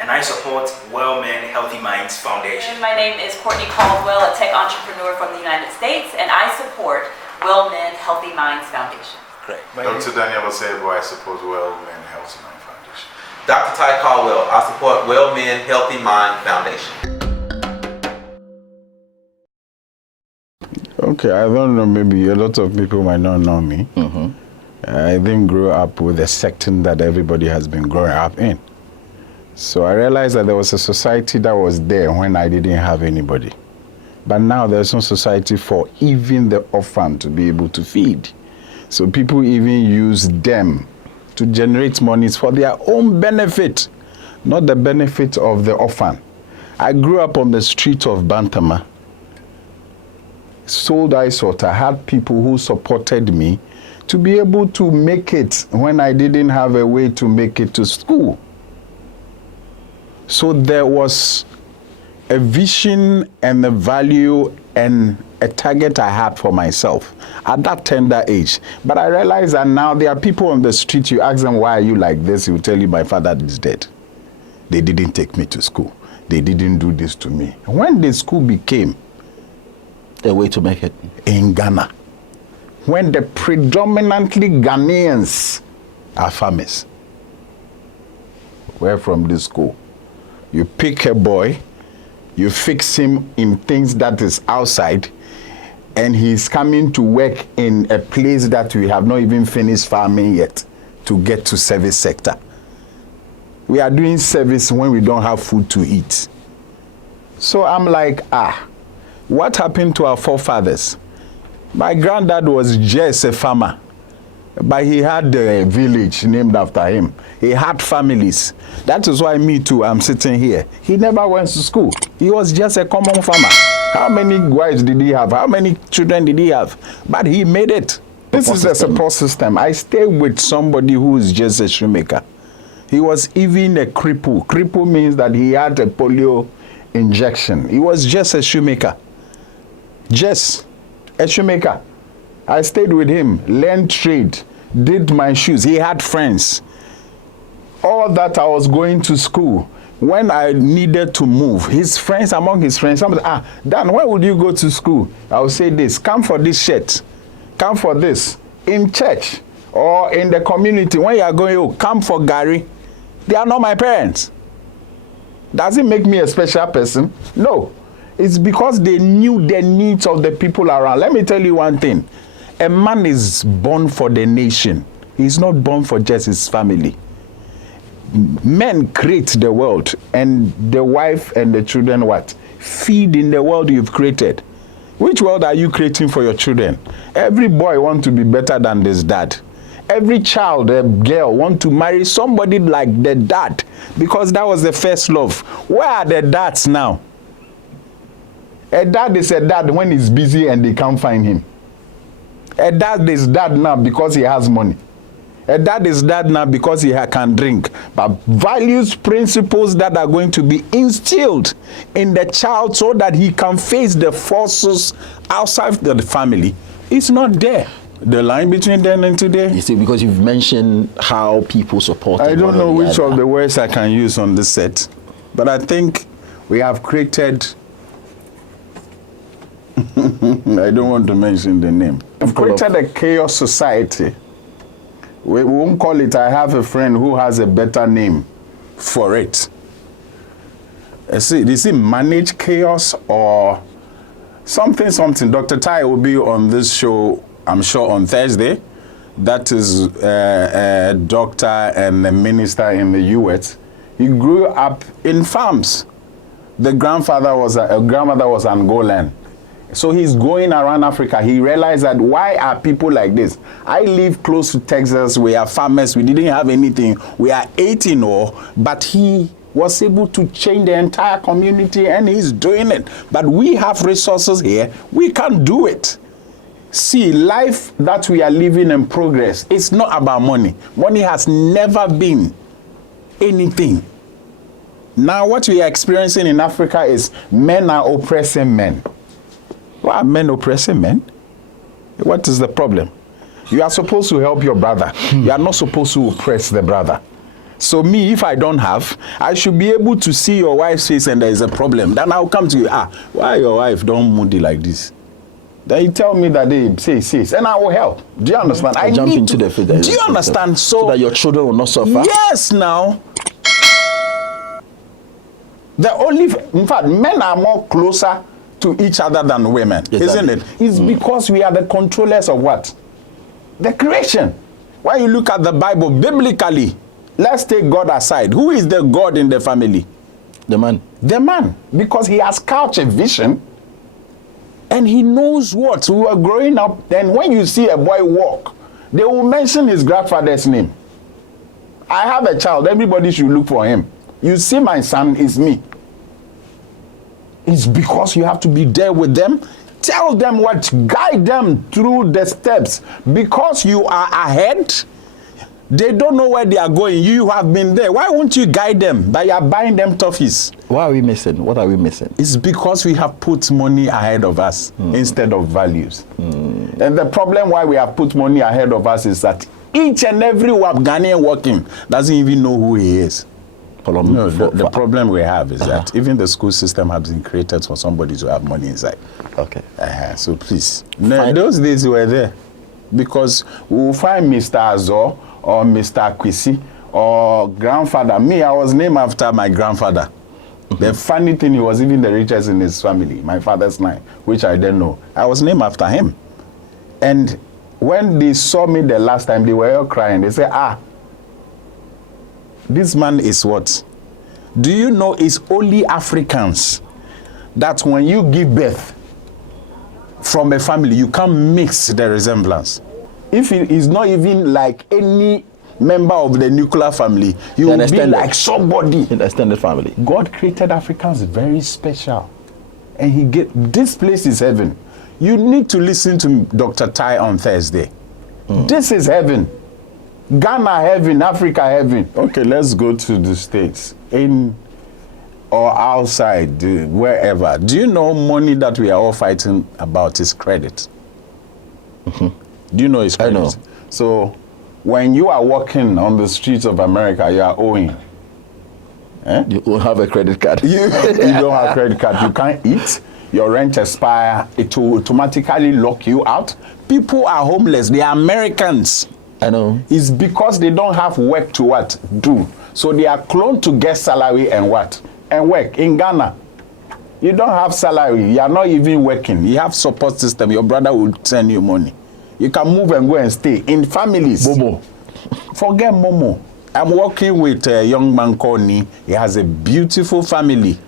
And I support Wellmen Healthy Minds Foundation. And my name is Courtney Caldwell, a tech entrepreneur from the United States, and I support Wellmen Healthy Minds Foundation. Great. Dr. Daniel Osei, I support Wellmen Healthy Mind Foundation. Dr. Ty Caldwell, I support Wellmen Healthy Mind Foundation. Okay, I don't know, maybe a lot of people might not know me. I didn't grow up with the setting that everybody has been growing up in. So I realized that there was a society that was there when I didn't have anybody. But now there's no society for even the orphan to be able to feed. So people even use them to generate monies for their own benefit, not the benefit of the orphan. I grew up on the street of Bantama, sold ice water, had people who supported me to be able to make it when I didn't have a way to make it to school. So there was a vision and a value and a target I had for myself at that tender age. But I realized that now there are people on the street, you ask them, why are you like this? He will tell you, my father is dead. They didn't take me to school. They didn't do this to me. When the school became a way to make it in Ghana, when the predominantly Ghanaians are farmers, were from this school, you pick a boy, you fix him in things that is outside, and he's coming to work in a place that we have not even finished farming yet to get to service sector. We are doing service when we don't have food to eat. So I'm like, what happened to our forefathers? My granddad was just a farmer, but he had a village named after him. He had families. That is why me too, I'm sitting here. He never went to school. He was just a common farmer. How many wives did he have? How many children did he have? But he made it. This is a support system. I stay with somebody who is just a shoemaker. He was even a cripple. Cripple means that he had a polio injection. He was just a shoemaker. Just a shoemaker. I stayed with him, learned trade, did my shoes. He had friends. All that I was going to school. When I needed to move, his friends, among his friends, somebody, Dan, where would you go to school? I would say this, come for this shirt, come for this. In church or in the community, when you are going, come for Gary. They are not my parents. Does it make me a special person? No. It's because they knew the needs of the people around. Let me tell you one thing. A man is born for the nation. He's not born for just his family. Men create the world, and the wife and the children what? Feed in the world you've created. Which world are you creating for your children? Every boy wants to be better than his dad. Every child, a girl, want to marry somebody like the dad, because that was the first love. Where are the dads now? A dad is a dad when he's busy and they can't find him. A dad is dad now because he has money. A dad is dad now because he can drink. But values, principles that are going to be instilled in the child so that he can face the forces outside the family, it's not there. The line between then and today. You see, because you've mentioned how people support. I don't know which of the words I can use on this set, but I think we have created. I don't want to mention the name. We've created a chaos society. We won't call it. I have a friend who has a better name for it. Is it manage chaos or something? Dr. Tai will be on this show, I'm sure, on Thursday. That is a doctor and a minister in the US. He grew up in farms. The grandmother was Angolan. So he's going around Africa. He realized that why are people like this? I live close to Texas. We are farmers. We didn't have anything. We are 18 or, but he was able to change the entire community and he's doing it. But we have resources here. We can't do it. See, life that we are living in progress, it's not about money. Money has never been anything. Now, what we are experiencing in Africa is men are oppressing men. Why are men oppressing men? What is the problem? You are supposed to help your brother. You are not supposed to oppress the brother. So me, if I don't have, I should be able to see your wife's face and there is a problem. Then I'll come to you, why your wife don't moody like this? Then you tell me that they say, and I will help. Do you understand? I jump into the field. Do you understand? So that your children will not suffer? Yes, now. In fact, men are more closer to each other than women, exactly. Isn't it? It's because we are the controllers of what? The creation. When you look at the Bible, biblically, let's take God aside. Who is the God in the family? The man. The man. Because he has couched a vision and he knows what. We were growing up, then when you see a boy walk, they will mention his grandfather's name. I have a child, everybody should look for him. You see my son is me. It's because you have to be there with them. Tell them what, guide them through the steps. Because you are ahead, they don't know where they are going. You have been there. Why won't you guide them? But you are buying them toffees. Why are we missing? What are we missing? It's because we have put money ahead of us instead of values. And the problem why we have put money ahead of us is that each and every Ghanaian working doesn't even know who he is. No, the problem we have is that even the school system has been created for somebody to have money inside. Okay. So please, those days were there. Because we will find Mr. Azor or Mr. Kwisi or grandfather. Me, I was named after my grandfather. The funny thing, he was even the richest in his family, my father's line, which I didn't know. I was named after him. And when they saw me the last time, they were all crying. They said, this man is what? Do you know it's only Africans that when you give birth from a family, you can't mix the resemblance. If it is not even like any member of the nuclear family, you will be like somebody. In the extended family. God created Africans very special. And this place is heaven. You need to listen to Dr. Tai on Thursday. This is heaven. Ghana heaven, Africa heaven. Okay, let's go to the States. In or outside, wherever. Do you know money that we are all fighting about is credit? Do you know it's credit? I know. So when you are walking on the streets of America, you are owing. You don't have a credit card. You don't have a credit card. You can't eat. Your rent expire. It will automatically lock you out. People are homeless. They are Americans. I know. It's because they don't have work to what? Do. So they are cloned to get salary and what? And work. In Ghana, you don't have salary. You are not even working. You have support system. Your brother will send you money. You can move and go and stay. In families. Momo. Forget Momo. I'm working with a young man called Ni. He has a beautiful family.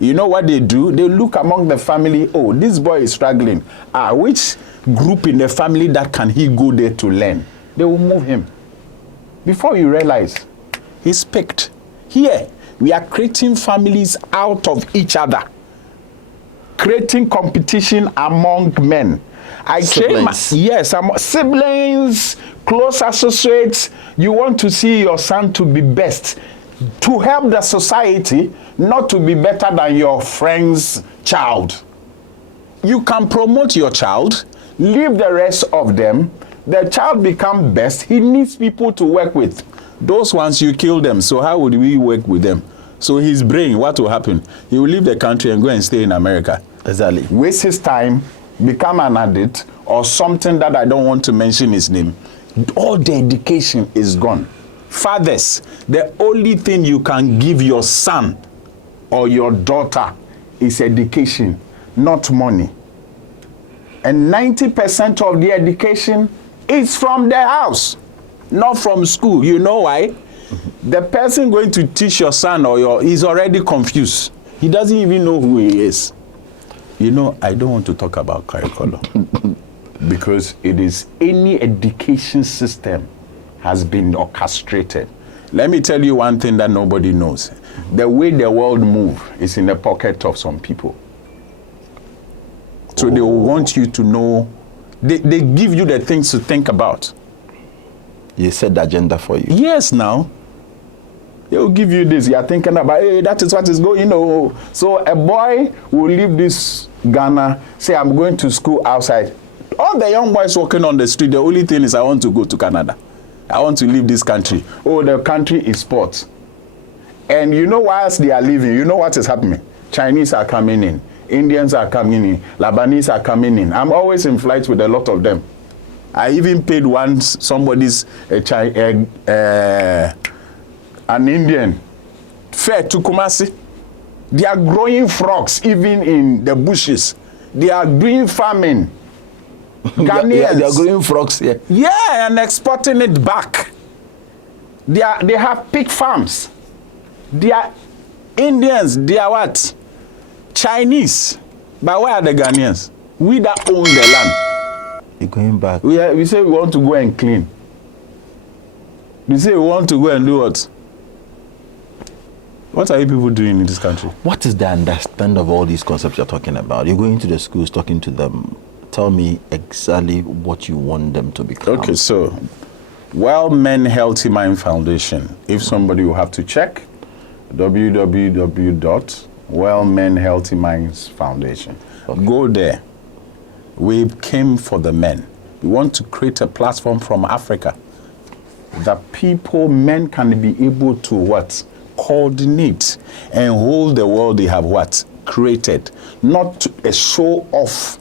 You know what they do? They look among the family. Oh, this boy is struggling. Which group in the family that can he go there to learn? They will move him. Before you realize, he's picked. Here, we are creating families out of each other. Creating competition among men. Siblings, close associates. You want to see your son to be best. To help the society not to be better than your friend's child. You can promote your child, leave the rest of them. The child become best. He needs people to work with. Those ones you kill them. So how would we work with them? So his brain, what will happen? He will leave the country and go and stay in America. Exactly. Waste his time, become an addict, or something that I don't want to mention his name. All the education is gone. Fathers, the only thing you can give your son or your daughter is education, not money. And 90% of the education is from the house, not from school. You know why? The person going to teach your son or is already confused. He doesn't even know who he is. You know, I don't want to talk about curriculum because it is any education system has been orchestrated. Let me tell you one thing that nobody knows. The way the world moves is in the pocket of some people. So they want you to know. They give you the things to think about. They set the agenda for you. Yes, now. They will give you this. You are thinking about, hey, that is what is going on. So a boy will leave this Ghana, say, I'm going to school outside. All the young boys walking on the street, the only thing is, I want to go to Canada. I want to leave this country. Oh, the country is sports. And you know, whilst they are leaving, you know what is happening? Chinese are coming in. Indians are coming in. Lebanese are coming in. I'm always in flights with a lot of them. I even paid once somebody's an Indian fare to Kumasi. They are growing frogs even in the bushes. They are doing farming. Ghanaians. They are growing frogs here. Yeah, and exporting it back. They have pig farms. They are Indians. They are what? Chinese. But where are the Ghanaians? We that own the land. You're going back. We say we want to go and clean. We say we want to go and do what? What are you people doing in this country? What is the understanding of all these concepts you're talking about? You're going to the schools, talking to them. Tell me exactly what you want them to become. Okay, so Wellmen Healthy Mind Foundation. If somebody will have to check, www.Wellmen Healthy Minds Foundation. Okay. Go there. We came for the men. We want to create a platform from Africa that men can be able to what? Coordinate and hold the world they have what? Created. Not a show-off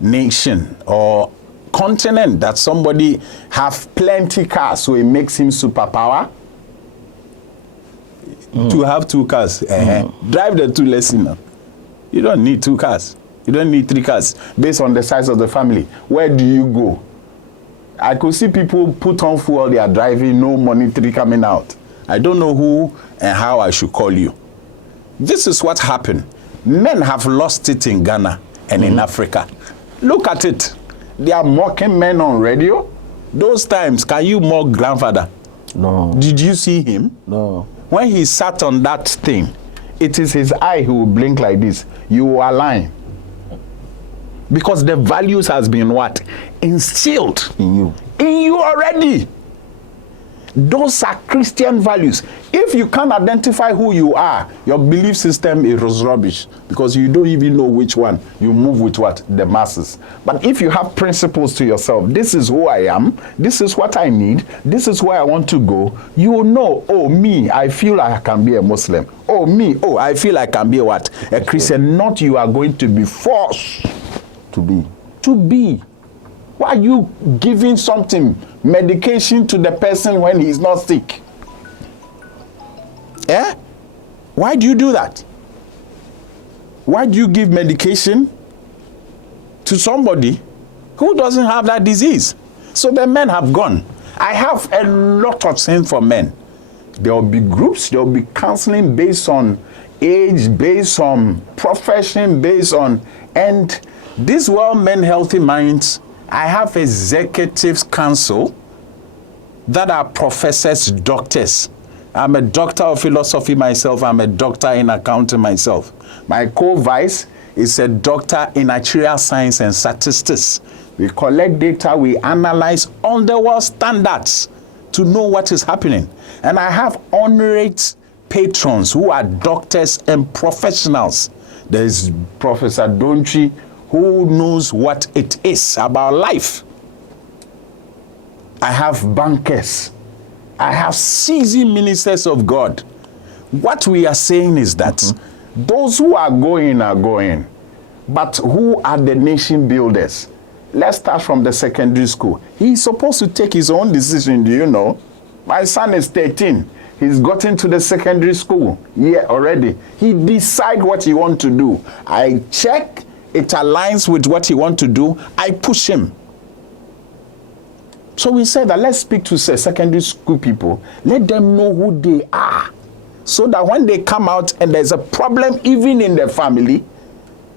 nation or continent that somebody have plenty cars so it makes him superpower. To have 2 cars. Drive the 2 lesson now. You don't need 2 cars. You don't need 3 cars based on the size of the family. Where do you go? I could see people put on fuel, they are driving, no monetary coming out. I don't know who and how I should call you. This is what happened. Men have lost it in Ghana and in Africa. Look at it. They are mocking men on radio. Those times, can you mock grandfather? No. Did you see him? No. When he sat on that thing, it is his eye who will blink like this. You are lying. Because the values has been what? Instilled In you. in you already. Those are Christian values. If you can't identify who you are, your belief system is rubbish because you don't even know which one. You move with what? The masses. But if you have principles to yourself, this is who I am, this is what I need, this is where I want to go, you will know, oh, me, I feel I can be a Muslim. Oh, me, oh, I feel I can be a what? A Christian. Not you are going to be forced To be. to be. Why are you giving something, medication to the person when he's not sick? Eh? Why do you do that? Why do you give medication to somebody who doesn't have that disease? So the men have gone. I have a lot of sympathy for men. There will be groups, there will be counseling based on age, based on profession, based on, and this Wellmen Healthy Minds, I have executives council that are professors, doctors. I'm a doctor of philosophy myself. I'm a doctor in accounting myself. My co-vice is a doctor in actuarial science and statistics. We collect data, we analyze on the world standards to know what is happening. And I have honorate patrons who are doctors and professionals. There's Professor Donchi, who knows what it is about life. I have bankers. I have seasoned ministers of God. What we are saying is that those who are going, but who are the nation builders? Let's start from the secondary school. He's supposed to take his own decision, do you know? My son is 13. He's gotten to the secondary school already. He decides what he wants to do. I check, it aligns with what he wants to do. I push him. So we said that let's speak to secondary school people. Let them know who they are. So that when they come out and there's a problem even in their family,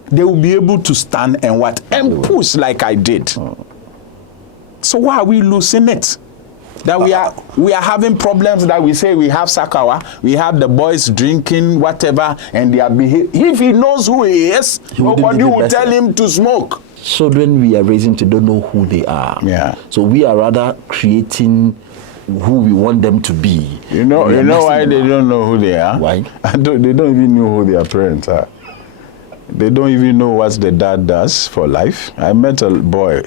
they will be able to stand and what? And push like I did. So why are we losing it? That we are having problems that we say we have Sakawa, we have the boys drinking whatever, and they are behaving. If he knows who he is, nobody will tell him to smoke. Children we are raising to don't know who they are. Yeah. So we are rather creating who we want them to be. You know why they don't know who they are? Why? They don't even know who their parents are. They don't even know what the dad does for life. I met a boy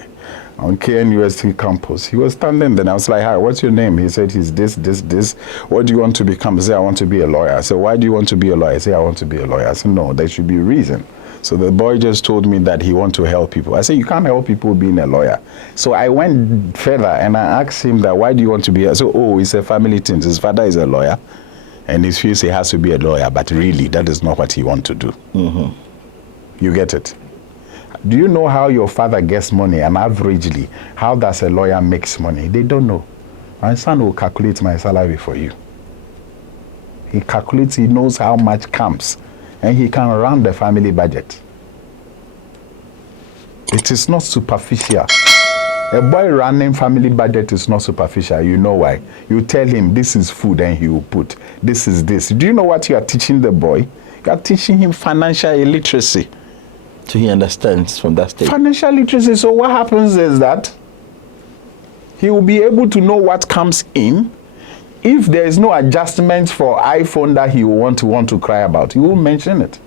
on KNUST campus. He was standing there and I was like, hi, what's your name? He said he's this. What do you want to become? He said, I want to be a lawyer. I said, why do you want to be a lawyer? He said, I want to be a lawyer. I said, no, there should be a reason. So the boy just told me that he wants to help people. I said, you can't help people being a lawyer. So I went further and I asked him that, why do you want to be a... So, it's a family thing. His father is a lawyer and he feels he has to be a lawyer, but really that is not what he wants to do. Mm-hmm. You get it? Do you know how your father gets money, and averagely, how does a lawyer makes money? They don't know. My son will calculate my salary for you. He calculates, he knows how much comes, and he can run the family budget. It is not superficial. A boy running family budget is not superficial. You know why? You tell him this is food and he will put, this is this. Do you know what you are teaching the boy? You are teaching him financial illiteracy. So he understands from that stage. Financial literacy. So what happens is that he will be able to know what comes in. If there is no adjustment for iPhone that he will want to cry about, he will mention it.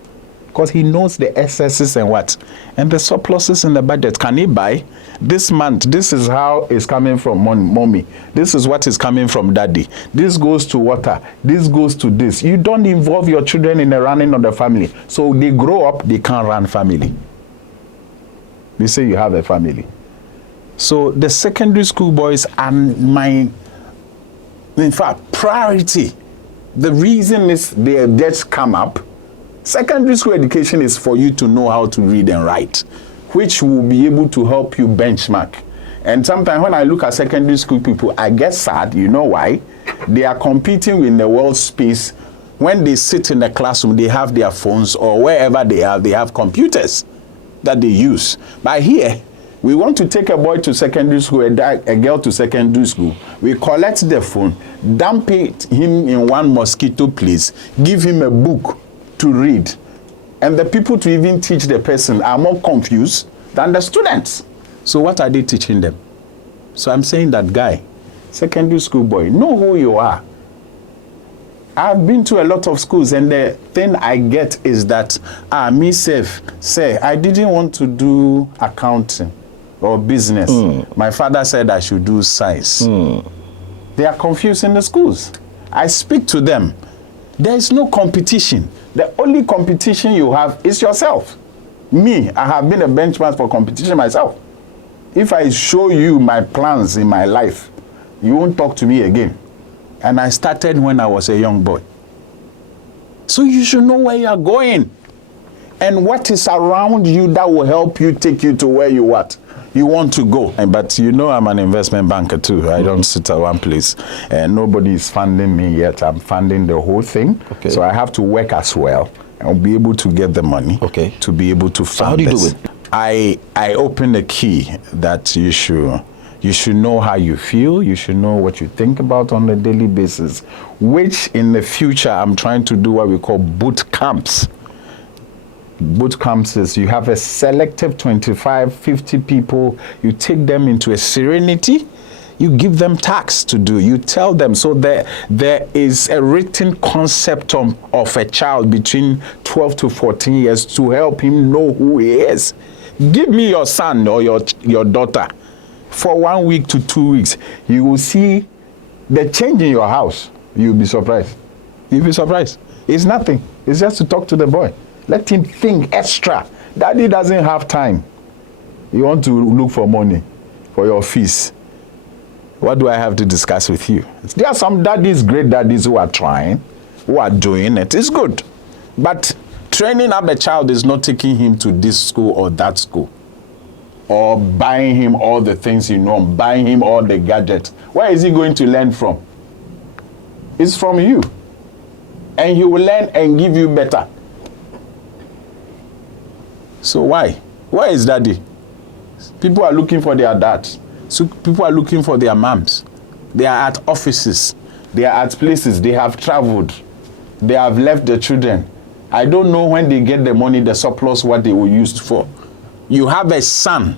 Because he knows the excesses and what? And the surpluses in the budget. Can he buy? This month, this is how it's coming from mommy. This is what is coming from daddy. This goes to water. This goes to this. You don't involve your children in the running of the family. So they grow up, they can't run family. They say you have a family. So the secondary school boys are my, in fact, priority. The reason is their debts come up. Secondary school education is for you to know how to read and write, which will be able to help you benchmark. And sometimes when I look at secondary school people, I get sad. You know why? They are competing in the world space. When they sit in the classroom, they have their phones, or wherever they have computers that they use. But here, we want to take a boy to secondary school, a girl to secondary school. We collect the phone, dump him in one mosquito place, give him a book to read, and the people to even teach the person are more confused than the students. So what are they teaching them? So I'm saying that guy, secondary school boy, know who you are. I've been to a lot of schools, and the thing I get is that, say, I didn't want to do accounting or business. My father said I should do science. They are confused in the schools. I speak to them. There is no competition. The only competition you have is yourself. Me, I have been a benchmark for competition myself. If I show you my plans in my life, you won't talk to me again. And I started when I was a young boy. So you should know where you are going and what is around you that will help you take you to where you want to go. But you know I'm an investment banker too. I don't sit at one place. And nobody is funding me yet. I'm funding the whole thing. Okay. So I have to work as well and be able to get the money to be able to fund. So how do you do it? I open the key that you should know how you feel. You should know what you think about on a daily basis, which in the future I'm trying to do what we call boot camps. Boot camps is you have a selective 25, 50 people, you take them into a serenity, you give them tasks to do, you tell them. So there is a written concept of a child between 12 to 14 years to help him know who he is. Give me your son or your daughter for 1 week to 2 weeks. You will see the change in your house. You'll be surprised. You'll be surprised. It's nothing. It's just to talk to the boy. Let him think extra. Daddy doesn't have time. You want to look for money for your fees. What do I have to discuss with you? There are some daddies, great daddies who are trying, who are doing it. It's good. But training up a child is not taking him to this school or that school, or buying him all the things buying him all the gadgets. Where is he going to learn from? It's from you. And he will learn and give you better. So why? Where is daddy? People are looking for their dads. So people are looking for their moms. They are at offices. They are at places. They have traveled. They have left the children. I don't know when they get the money, the surplus, what they will use for. You have a son.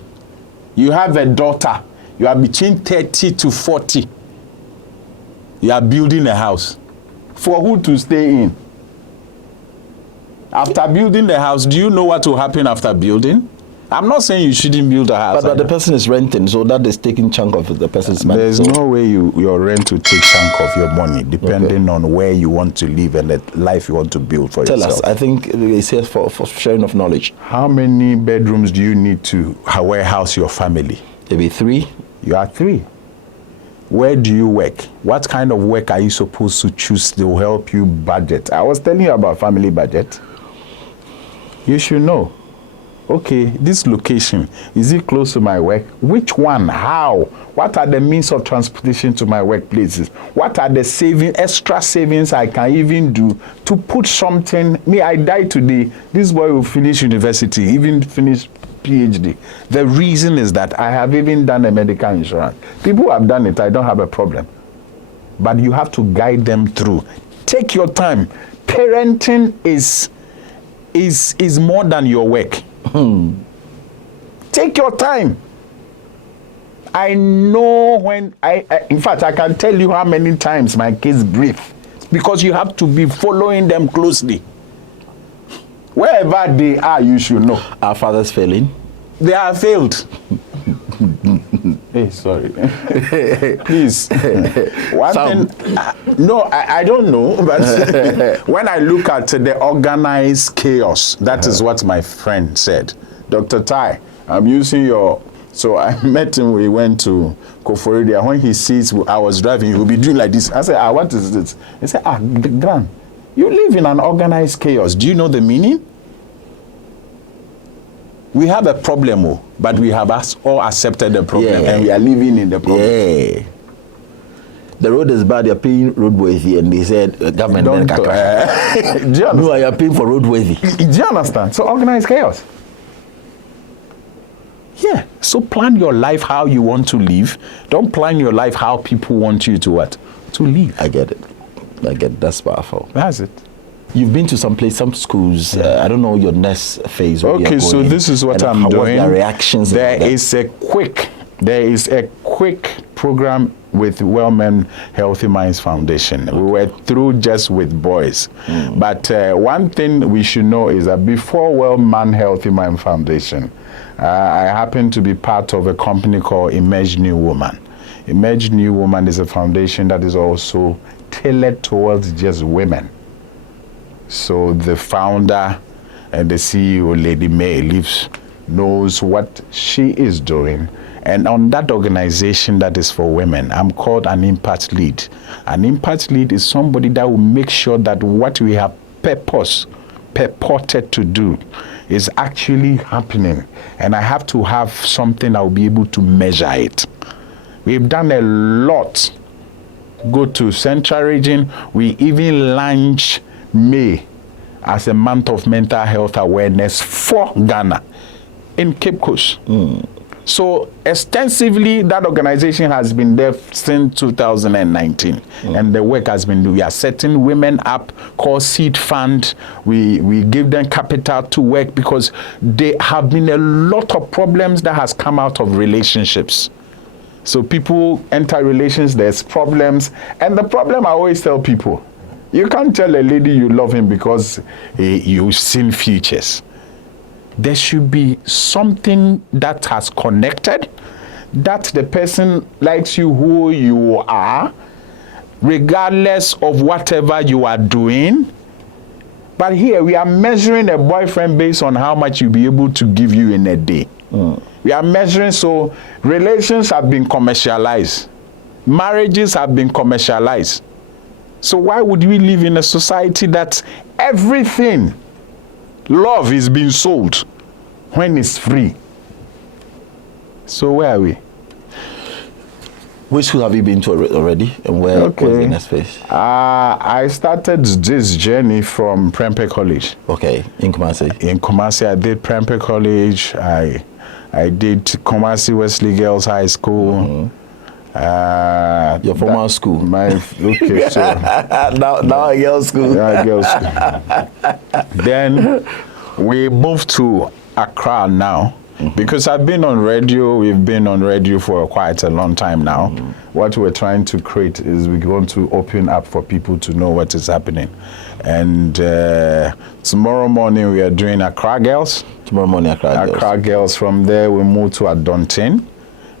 You have a daughter. You are between 30 to 40. You are building a house. For who to stay in? After building the house, do you know what will happen after building? I'm not saying you shouldn't build a house. But the person is renting, so that is taking chunk of the person's money. There's no way your rent will take chunk of your money, depending on where you want to live and the life you want to build for yourself. Tell us, I think it says for sharing of knowledge. How many bedrooms do you need to warehouse your family? Maybe 3. You are 3. Where do you work? What kind of work are you supposed to choose to help you budget? I was telling you about family budget. You should know. Okay, this location, is it close to my work? Which one? How? What are the means of transportation to my workplaces? What are the extra savings I can even do to put something? Me, I die today. This boy will finish university, even finish PhD. The reason is that I have even done a medical insurance. People who have done it, I don't have a problem. But you have to guide them through. Take your time. Parenting is more than your work. Take your time. I know when in fact, I can tell you how many times my kids breathe, because you have to be following them closely. Wherever they are, you should know. Our fathers failing. They are failed. Hey, sorry. Please. One thing, no, I don't know, but when I look at the organized chaos, that is what my friend said. Dr. Tai, I'm using your... So I met him, we went to Koforidia. When he sees I was driving, he will be doing like this. I said, what is this? He said, Gran, you live in an organized chaos. Do you know the meaning? We have a problem, but we have all accepted the problem, and we are living in the problem. Yeah. The road is bad, you're paying roadworthy, and they said, government... Do you understand? No, you're paying for roadworthy. Do you understand? So organized chaos. Yeah. So plan your life how you want to live. Don't plan your life how people want you to what? To live. I get it. That's powerful. That's it. You've been to some schools. I don't know your next phase. Okay, so this is what I'm doing. What are the reactions? There is a quick program with Wellmen Healthy Minds Foundation. Okay. We were through just with boys. But one thing we should know is that before Wellmen Healthy Mind Foundation, I happen to be part of a company called Emerge New Woman. Emerge New Woman is a foundation that is also tailored towards just women. So the founder and the CEO, Lady May, knows what she is doing. And on that organization that is for women, I'm called an impact lead. An impact lead is somebody that will make sure that what we have purported to do is actually happening. And I have to have something that will be able to measure it. We've done a lot. Go to Central Region. We even launch May as a month of mental health awareness for Ghana in Cape Coast. So extensively, that organization has been there since 2019, and the work has been. We are setting women up, called Seed Fund. We give them capital to work because there have been a lot of problems that has come out of relationships. So people enter relations, there's problems, and the problem I always tell people, you can't tell a lady you love him because you've seen features. There should be something that has connected, that the person likes you who you are, regardless of whatever you are doing. But here we are measuring a boyfriend based on how much you'll be able to give you in a day. We are measuring, so relations have been commercialized. Marriages have been commercialized. So why would we live in a society that everything, love is being sold when it's free? So where are we? Which school have you been to already, and where was the next phase? I started this journey from Prempeh College. Okay, in Kumasi. In Kumasi, I did Prempeh College. I did Kumasi Wesley Girls High School. Your former school. Okay, so now a girls' school. Yeah, girls' school. Then we moved to Accra now. Because I've been on radio, we've been on radio for quite a long time now. What we're trying to create is we want to open up for people to know what is happening. And tomorrow morning we are doing Accra Girls. Tomorrow morning, Accra Girls. From there we move to Adontin.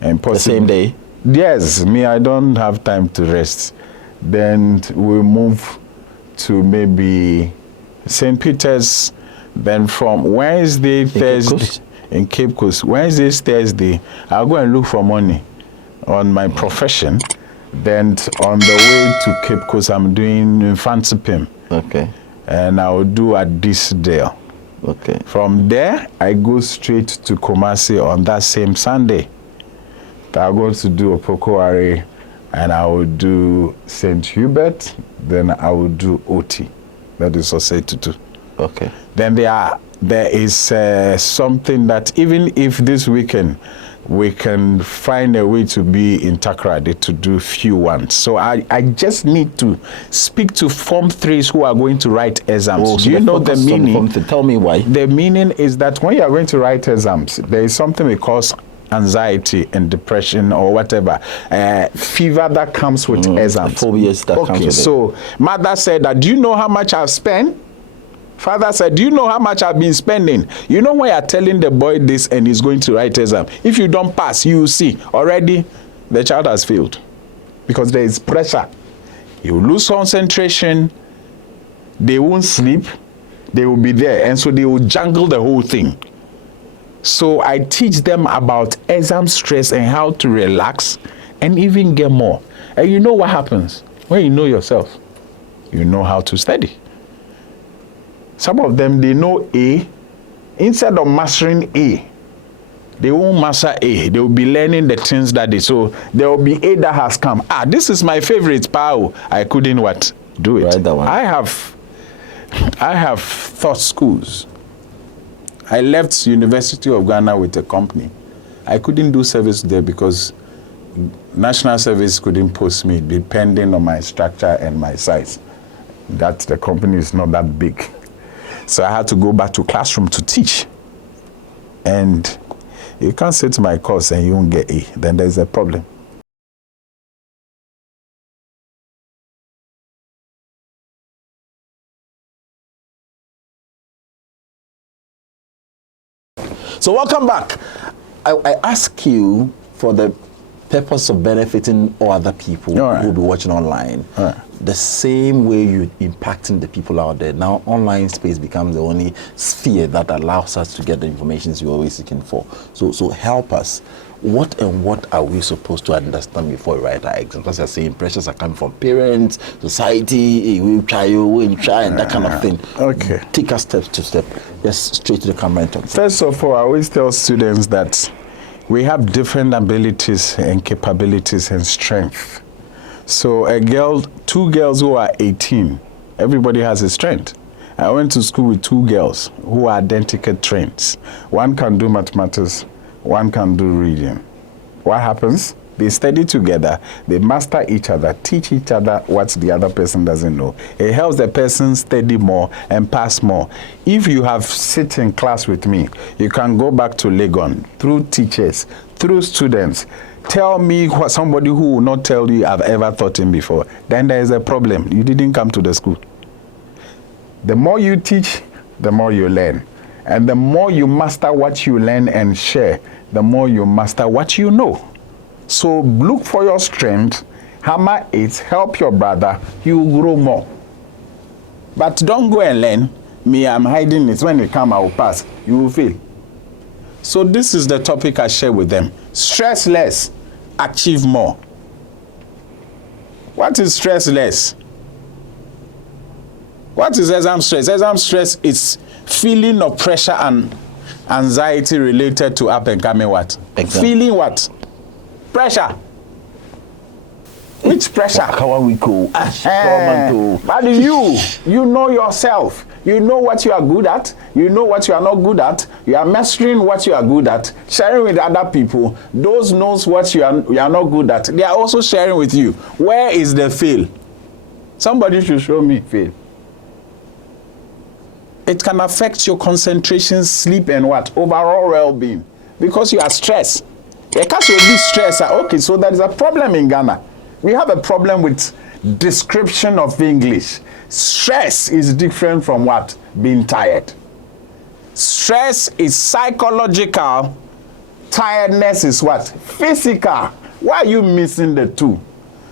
And the same day? Yes, I don't have time to rest. Then we move to maybe St. Peter's. Then from Wednesday, Thursday, in Cape Coast, Wednesday, Thursday, I'll go and look for money on my profession. Then on the way to Cape Coast, I'm doing Infantipim. Okay. And I'll do at this Dale. Okay. From there, I go straight to Kumasi on that same Sunday. I'll go to do Opokoare, and I will do St. Hubert, then I will do OT. That is Osei Tutu. Okay. Then there is something that even if this weekend we can find a way to be in Takoradi to do few ones. So I just need to speak to Form 3s who are going to write exams. Oh, do you know the meaning? Tell me why. The meaning is that when you are going to write exams, there is something we call anxiety and depression or whatever, fever that comes with exams. Phobias that comes with it. So mother said that, do you know how much I've spent? Father said, do you know how much I've been spending? You know when you're telling the boy this and he's going to write exam, if you don't pass, you will see already the child has failed because there is pressure. You lose concentration, they won't sleep, they will be there, and so they will jungle the whole thing. So I teach them about exam stress and how to relax and even get more. And you know what happens when you know yourself? You know how to study. Some of them, they know A. Instead of mastering A, they won't master A. They will be learning the things that they... So there will be A that has come. This is my favorite, Pao. I couldn't do it. Right, that one. I have taught schools. I left University of Ghana with a company. I couldn't do service there because National Service couldn't post me depending on my structure and my size. That the company is not that big. So I had to go back to classroom to teach. And you can't sit to my course and you won't get A. Then there's a problem. So welcome back. I ask you for the purpose of benefiting all other people who will be watching online. The same way you're impacting the people out there. Now online space becomes the only sphere that allows us to get the information we're always seeking for. So help us. What and what are we supposed to understand before we write our exams? As you're saying, pressures are coming from parents, society, we try, and that kind of thing. Okay. Take us step to step. Just straight to the camera and talk. First of all, I always tell students that we have different abilities and capabilities and strength. So two girls who are 18, everybody has a strength. I went to school with two girls who are identical traits. One can do mathematics, one can do reading. What happens? They study together, they master each other, teach each other what the other person doesn't know. It helps the person study more and pass more. If you have sit in class with me, you can go back to Legon through teachers, through students. Tell me what somebody who will not tell you I've ever taught him before. Then there is a problem. You didn't come to the school. The more you teach, the more you learn. And the more you master what you learn and share, the more you master what you know. So look for your strength, hammer it, help your brother, you will grow more. But don't go and learn, me, I'm hiding it, when you come I will pass, you will fail. So this is the topic I share with them. Stress less, achieve more. What is stress less? What is exam stress? Exam stress is feeling of pressure and anxiety related to up and coming what? Feeling what? Pressure. Which pressure? But you know yourself. You know what you are good at. You know what you are not good at. You are mastering what you are good at. Sharing with other people. Those knows what you are not good at. They are also sharing with you. Where is the fail? Somebody should show me fail. It can affect your concentration, sleep, and what? Overall well-being. because you are stressed. Because you be stressed. Okay, so there is a problem in Ghana. We have a problem with description of English. Stress is different from what? Being tired. Stress is psychological. Tiredness is what? Physical. Why are you missing the two?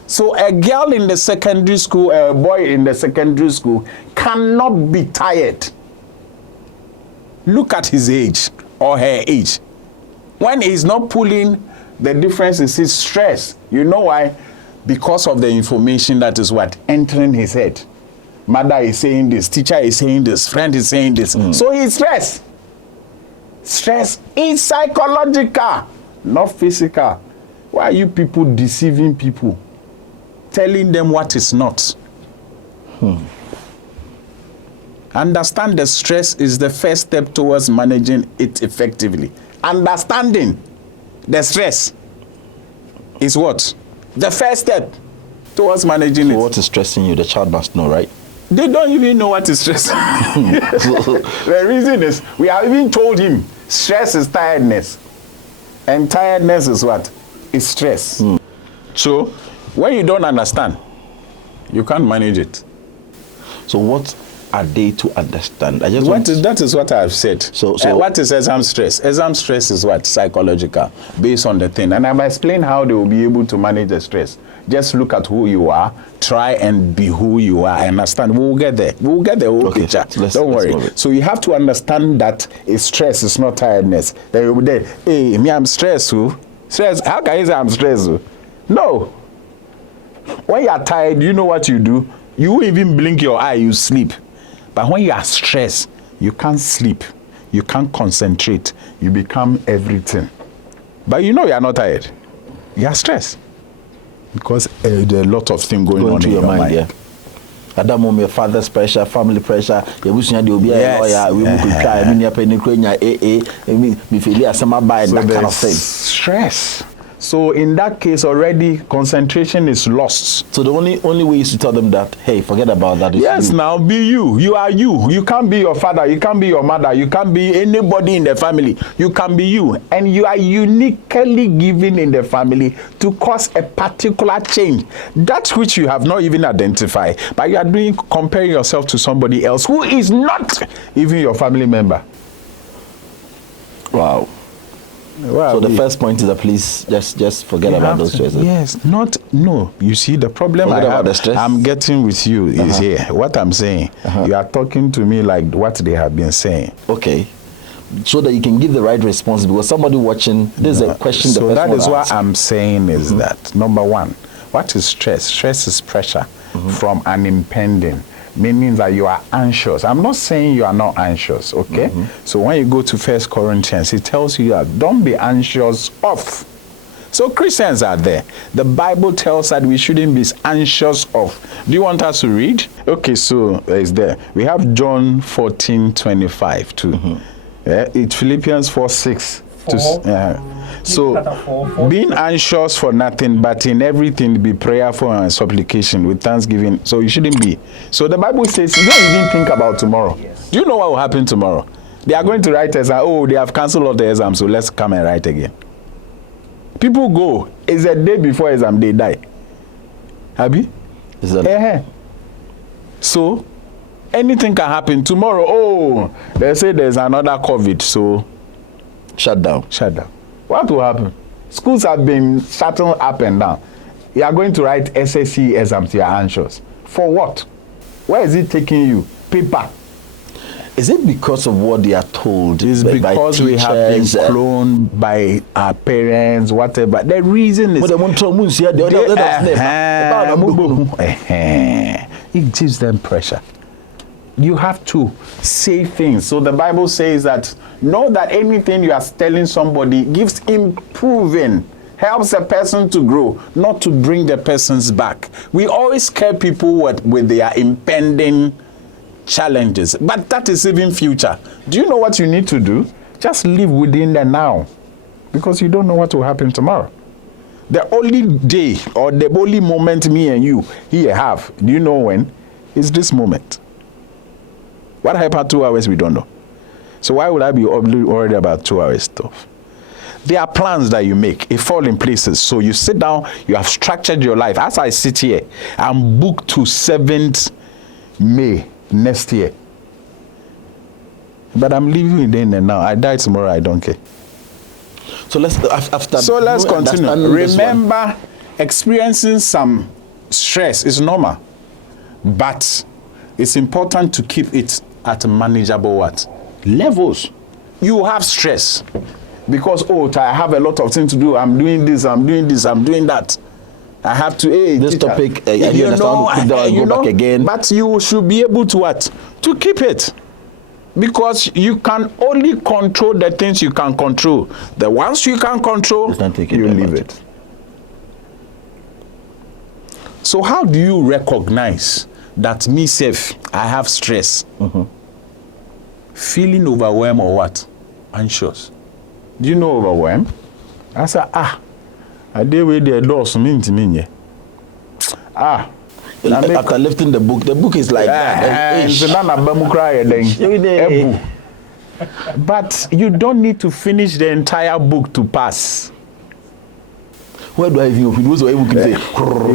So a girl in the secondary school, a boy in the secondary school cannot be tired. Look at his age or her age. When he's not pulling, the difference is his stress. You know why? Because of the information that is what? Entering his head. Mother is saying this, teacher is saying this, friend is saying this. So he's stressed. Stress is psychological, not physical. Why are you people deceiving people? Telling them what is not. Understand the stress is the first step towards managing it effectively. Understanding the stress is what? The first step towards managing it. What is stressing you? The child must know, right? They don't even know what is stress. The reason is, we have even told him, stress is tiredness. And tiredness is what? Is stress. So, when you don't understand, you can't manage it. So what are they to understand? That is what I've said. So what is exam stress? Exam stress is what? Psychological, based on the thing. And I've explained how they will be able to manage the stress. Just look at who you are, try and be who you are. I understand. We'll get there. We'll get the whole picture. Don't worry. So you have to understand that stress is not tiredness. They will be there. Hey, me, I'm stressed. Stress. How can you say I'm stressed? No. When you are tired, you know what you do? You won't even blink your eye, you sleep. But when you are stressed, you can't sleep. You can't concentrate. You become everything. But you know you are not tired. You are stressed. Because there are a lot of things going on in your mind. Yeah. At that moment, father's pressure, family pressure, you wish you be a lawyer, we could try, I mean, you're paying that kind of thing. Stress. So in that case already, concentration is lost. So the only way is to tell them that, hey, forget about that. Yes, now be you. You are you. You can't be your father. You can't be your mother. You can't be anybody in the family. You can be you. And you are uniquely given in the family to cause a particular change. That which you have not even identified. But you are doing, comparing yourself to somebody else who is not even your family member. Wow. So the first point is that please just forget about those stresses. Yes, no. You see, the problem I'm getting with you is here. What I'm saying, you are talking to me like what they have been saying. Okay. So that you can give the right response, because somebody watching, there's a question. So that is what I'm saying is that, number one, what is stress? Stress is pressure from an impending. Meaning that you are anxious. I'm not saying you are not anxious, okay? So when you go to 1 Corinthians, it tells you that don't be anxious of. So Christians are there. The Bible tells that we shouldn't be anxious of. Do you want us to read? Okay, so it's there. We have John 14:25 too. It's Philippians 4:6. So, being anxious for nothing, but in everything be prayerful and supplication with thanksgiving. So you shouldn't be. So the Bible says, you don't even think about tomorrow. Yes. Do you know what will happen tomorrow? They are going to write exam. Oh, they have cancelled all the exams, so let's come and write again. People go. It's a day before exam, they die. Abi? So, anything can happen tomorrow. Oh, they say there's another COVID, so shut down. What will happen? Schools have been shutting up and down. You are going to write SSC exams, you are anxious. For what? Where is it taking you? Paper. Is it because of what they are told? It's because we have been cloned by our parents, whatever. The reason is... it gives them pressure. You have to say things. So the Bible says that know that anything you are telling somebody gives improving, helps a person to grow, not to bring the persons back. We always scare people with their impending challenges, but that is even future. Do you know what you need to do? Just live within the now, because you don't know what will happen tomorrow. The only day or the only moment me and you here have, do you know when? Is this moment. What happened 2 hours, we don't know. So why would I be worried about 2 hours stuff? There are plans that you make. It fall in places. So you sit down, you have structured your life. As I sit here, I'm booked to 7th May next year. But I'm living in there now. I die tomorrow, I don't care. So let's continue. Remember, experiencing some stress is normal, but it's important to keep it at manageable levels. You have stress because I have a lot of things to do. I'm doing this, I'm doing that. I have to. This teacher, topic, I understand. Go back again. But you should be able to to keep it. Because you can only control the things you can control. The ones you can control, you leave it. So how do you recognize that me self, I have stress? Feeling overwhelmed or what? Anxious. Do you know overwhelmed? I say, I did with the doors mean to me. After lifting the book is like that. But you don't need to finish the entire book to pass. Where do I even open? Who's able to say?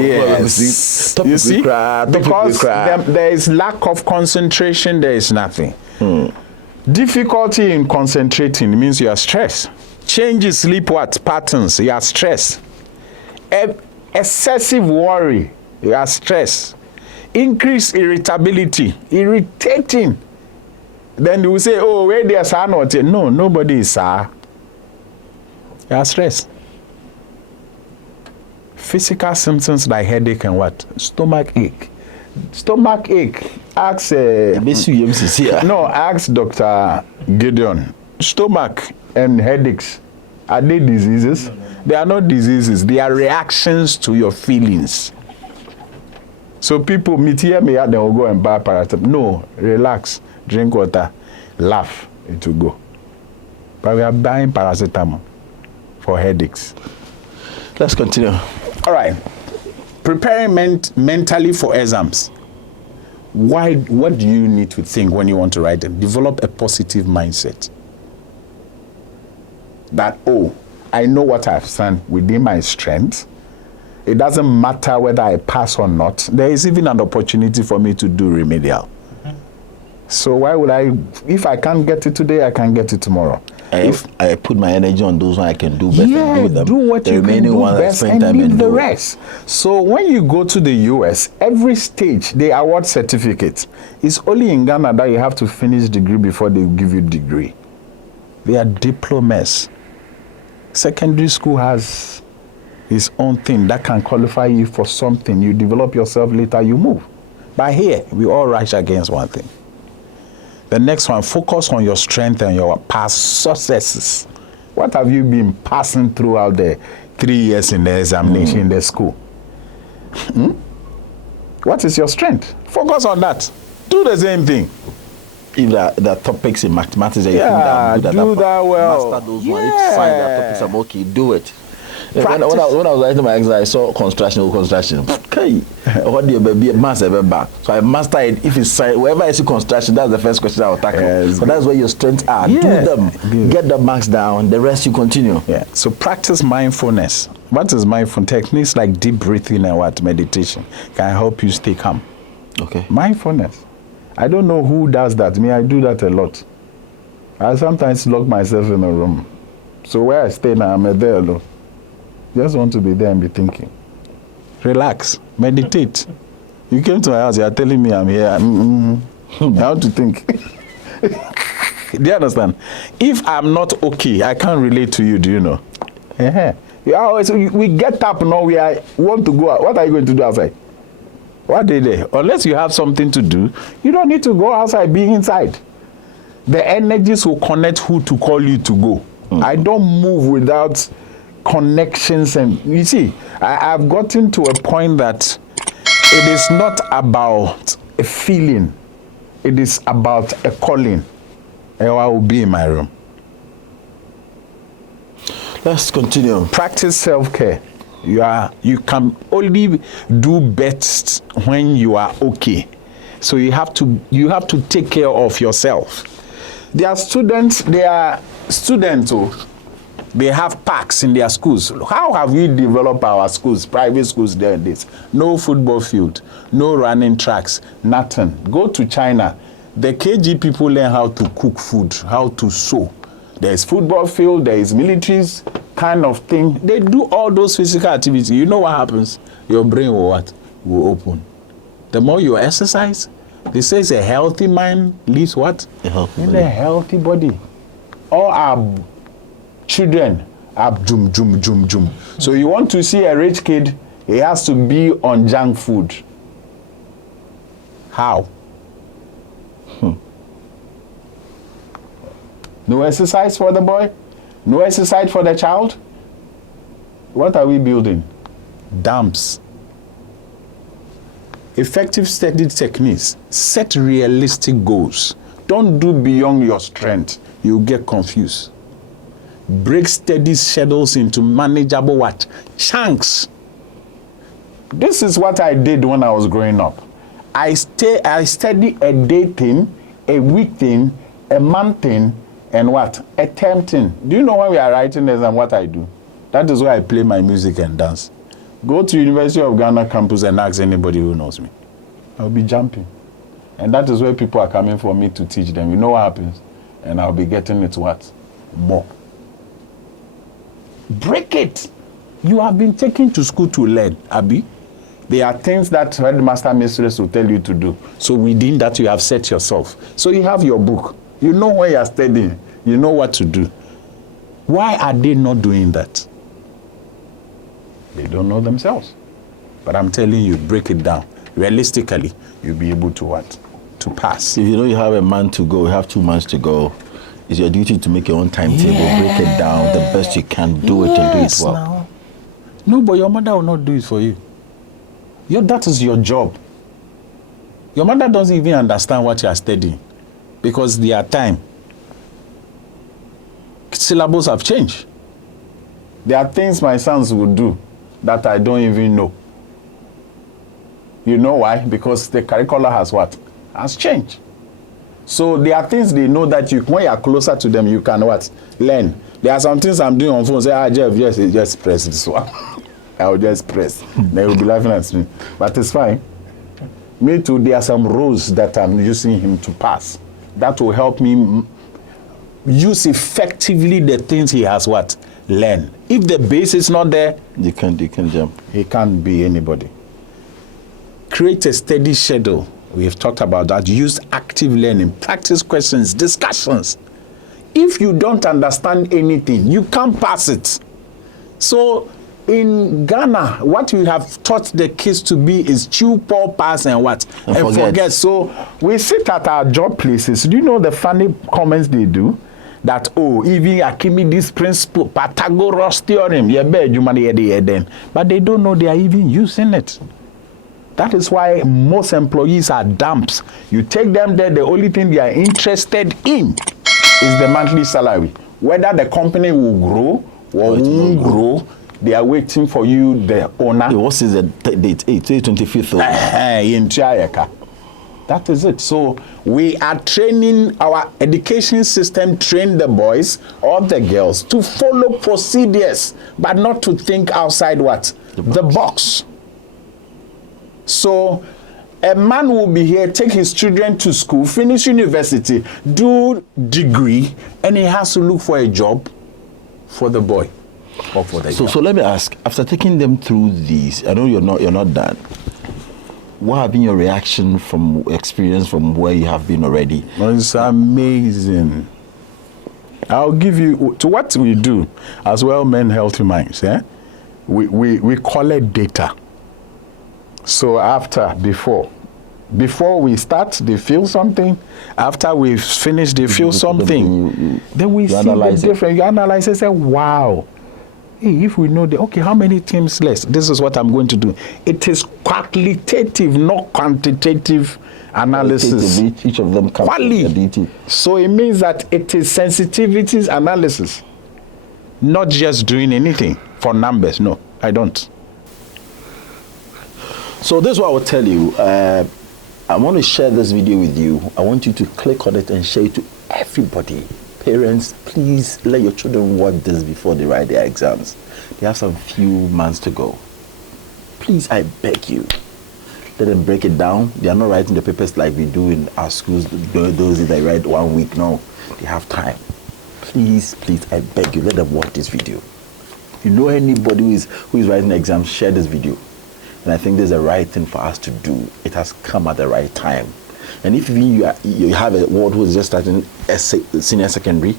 Yes. You see? Because there is lack of concentration, there is nothing. Difficulty in concentrating means you are stressed. Change in sleep patterns, you are stressed. Excessive worry, you are stressed. Increased irritability, irritating. Then you will say, where there's not. No, nobody is You are stressed. Physical symptoms like headache and what? Stomach ache. Stomach ache. Ask ask Dr. Gideon. Stomach and headaches, are they diseases? No. They are not diseases. They are reactions to your feelings. So people meet here, they will go and buy paracetamol. No, relax, drink water, laugh, it will go. But we are buying paracetamol for headaches. Let's continue. All right. Preparing mentally for exams. What do you need to think when you want to write them? Develop a positive mindset. That, I know what I've done within my strength. It doesn't matter whether I pass or not. There is even an opportunity for me to do remedial. So why would if I can't get it today, I can get it tomorrow. If I put my energy on those I can do better. Yeah, do them. Do what you can do best and leave the rest. So when you go to the US, every stage they award certificates. It's only in Ghana that you have to finish degree before they give you degree. They are diplomas. Secondary school has its own thing that can qualify you for something. You develop yourself later, you move. But here, we all rush against one thing. The next one, focus on your strength and your past successes. What have you been passing throughout the 3 years in the examination in the school? What is your strength? Focus on that. Do the same thing. If the topics in mathematics that you think that do that well. Master those ones. If find that topics I'm okay, do it. When I was writing my exam, I saw construction. Okay, what do you be master back? So I master it. If it's wherever I see construction, that's the first question I will tackle. Yes, so that's where your strengths are. Yes. Do them. Good. Get the marks down. The rest you continue. Yeah. So practice mindfulness. What is mindfulness? Techniques like deep breathing and meditation can help you stay calm. Okay. Mindfulness. I don't know who does that. I do that a lot. I sometimes lock myself in a room. So where I stay now, I'm there alone. Just want to be there and be thinking. Relax. Meditate. You came to my house, you are telling me I'm here. I have to think. Do you understand? If I'm not okay, I can't relate to you, do you know? We get up now, we want to go out. What are you going to do outside? What day there? Unless you have something to do, you don't need to go outside, be inside. The energies will connect who to call you to go. I don't move without connections. And you see, I've gotten to a point that it is not about a feeling. It is about a calling. And I will be in my room. Let's continue. Practice self-care. You can only do best when you are okay. So you have to take care of yourself. There are students who They have parks in their schools. How have we developed our schools, private schools there this? No football field, no running tracks, nothing. Go to China. The KG people learn how to cook food, how to sew. There's football field, there is militaries kind of thing. They do all those physical activities. You know what happens? Your brain will what? Will open. The more you exercise, they say a healthy mind leaves what? A healthy in body. a healthy body. All our children are jum. So you want to see a rich kid, he has to be on junk food. How? No exercise for the boy? No exercise for the child? What are we building? Dams. Effective study techniques. Set realistic goals. Don't do beyond your strength. You'll get confused. Break steady schedules into manageable what? Chunks. This is what I did when I was growing up. I study a day thing, a week thing, a month thing, and what? A term thing. Do you know when we are writing this and what I do? That is why I play my music and dance. Go to University of Ghana campus and ask anybody who knows me. I'll be jumping. And that is where people are coming for me to teach them. You know what happens? And I'll be getting it what? More. Break it. You have been taken to school to learn, Abi. There are things that headmaster mistress will tell you to do. So within that you have set yourself. So you have your book. You know where you are studying. You know what to do. Why are they not doing that? They don't know themselves. But I'm telling you, break it down. Realistically, you'll be able to what? To pass. If you know you have a month to go, you have 2 months to go, it's your duty to make your own timetable, break it down the best you can, do it and do it well. Now. No, but your mother will not do it for you. That is your job. Your mother doesn't even understand what you are studying because their time, syllables have changed. There are things my sons will do that I don't even know. You know why? Because the curriculum has what? Has changed. So there are things they know that when you are closer to them, you can what? Learn. There are some things I'm doing on phone. Say, Jeff, just press this one. I'll just press. They will be laughing at me. But it's fine. Me too, there are some rules that I'm using him to pass. That will help me use effectively the things he has what? Learn. If the base is not there, You can jump. he can't be anybody. Create a steady schedule. We have talked about that. Use active learning, practice questions, discussions. If you don't understand anything, you can't pass it. So in Ghana, what we have taught the kids to be is chew, pour, pass, and what? And forget. So we sit at our job places. Do you know the funny comments they do? That, even Akimi, this principle, Pythagoras theorem, but they don't know they are even using it. That is why most employees are dumps. You take them there, the only thing they are interested in is the monthly salary. Whether the company will grow or won't grow, they are waiting for you, the owner. What is the date? 25th. That is it. So we are training, our education system train the boys or the girls to follow procedures, but not to think outside what? The box. So a man will be here, take his children to school, finish university, do degree, and he has to look for a job for the boy or for the girl. So let me ask, after taking them through these, I know you're not done. What have been your reaction from experience from where you have been already? It's amazing. I'll give you to what we do as Wellmen Healthy Minds. We collect data. So before we start, they feel something. After we finish, they feel something. Then we see the difference. You analyze and say, wow. Hey, if we know how many teams less? This is what I'm going to do. It is qualitative, not quantitative analysis. Each of them comes Quality. So it means that it is sensitivities analysis. Not just doing anything for numbers. No, I don't. So this is what I will tell you. I want to share this video with you. I want you to click on it and share it to everybody. Parents, please let your children watch this before they write their exams. They have some few months to go. Please, I beg you, let them break it down. They are not writing the papers like we do in our schools, those that write 1 week. No, they have time. Please, I beg you, let them watch this video. You know anybody who is writing exams, share this video. And I think this is the right thing for us to do. It has come at the right time. And if you have a ward who is just starting senior secondary,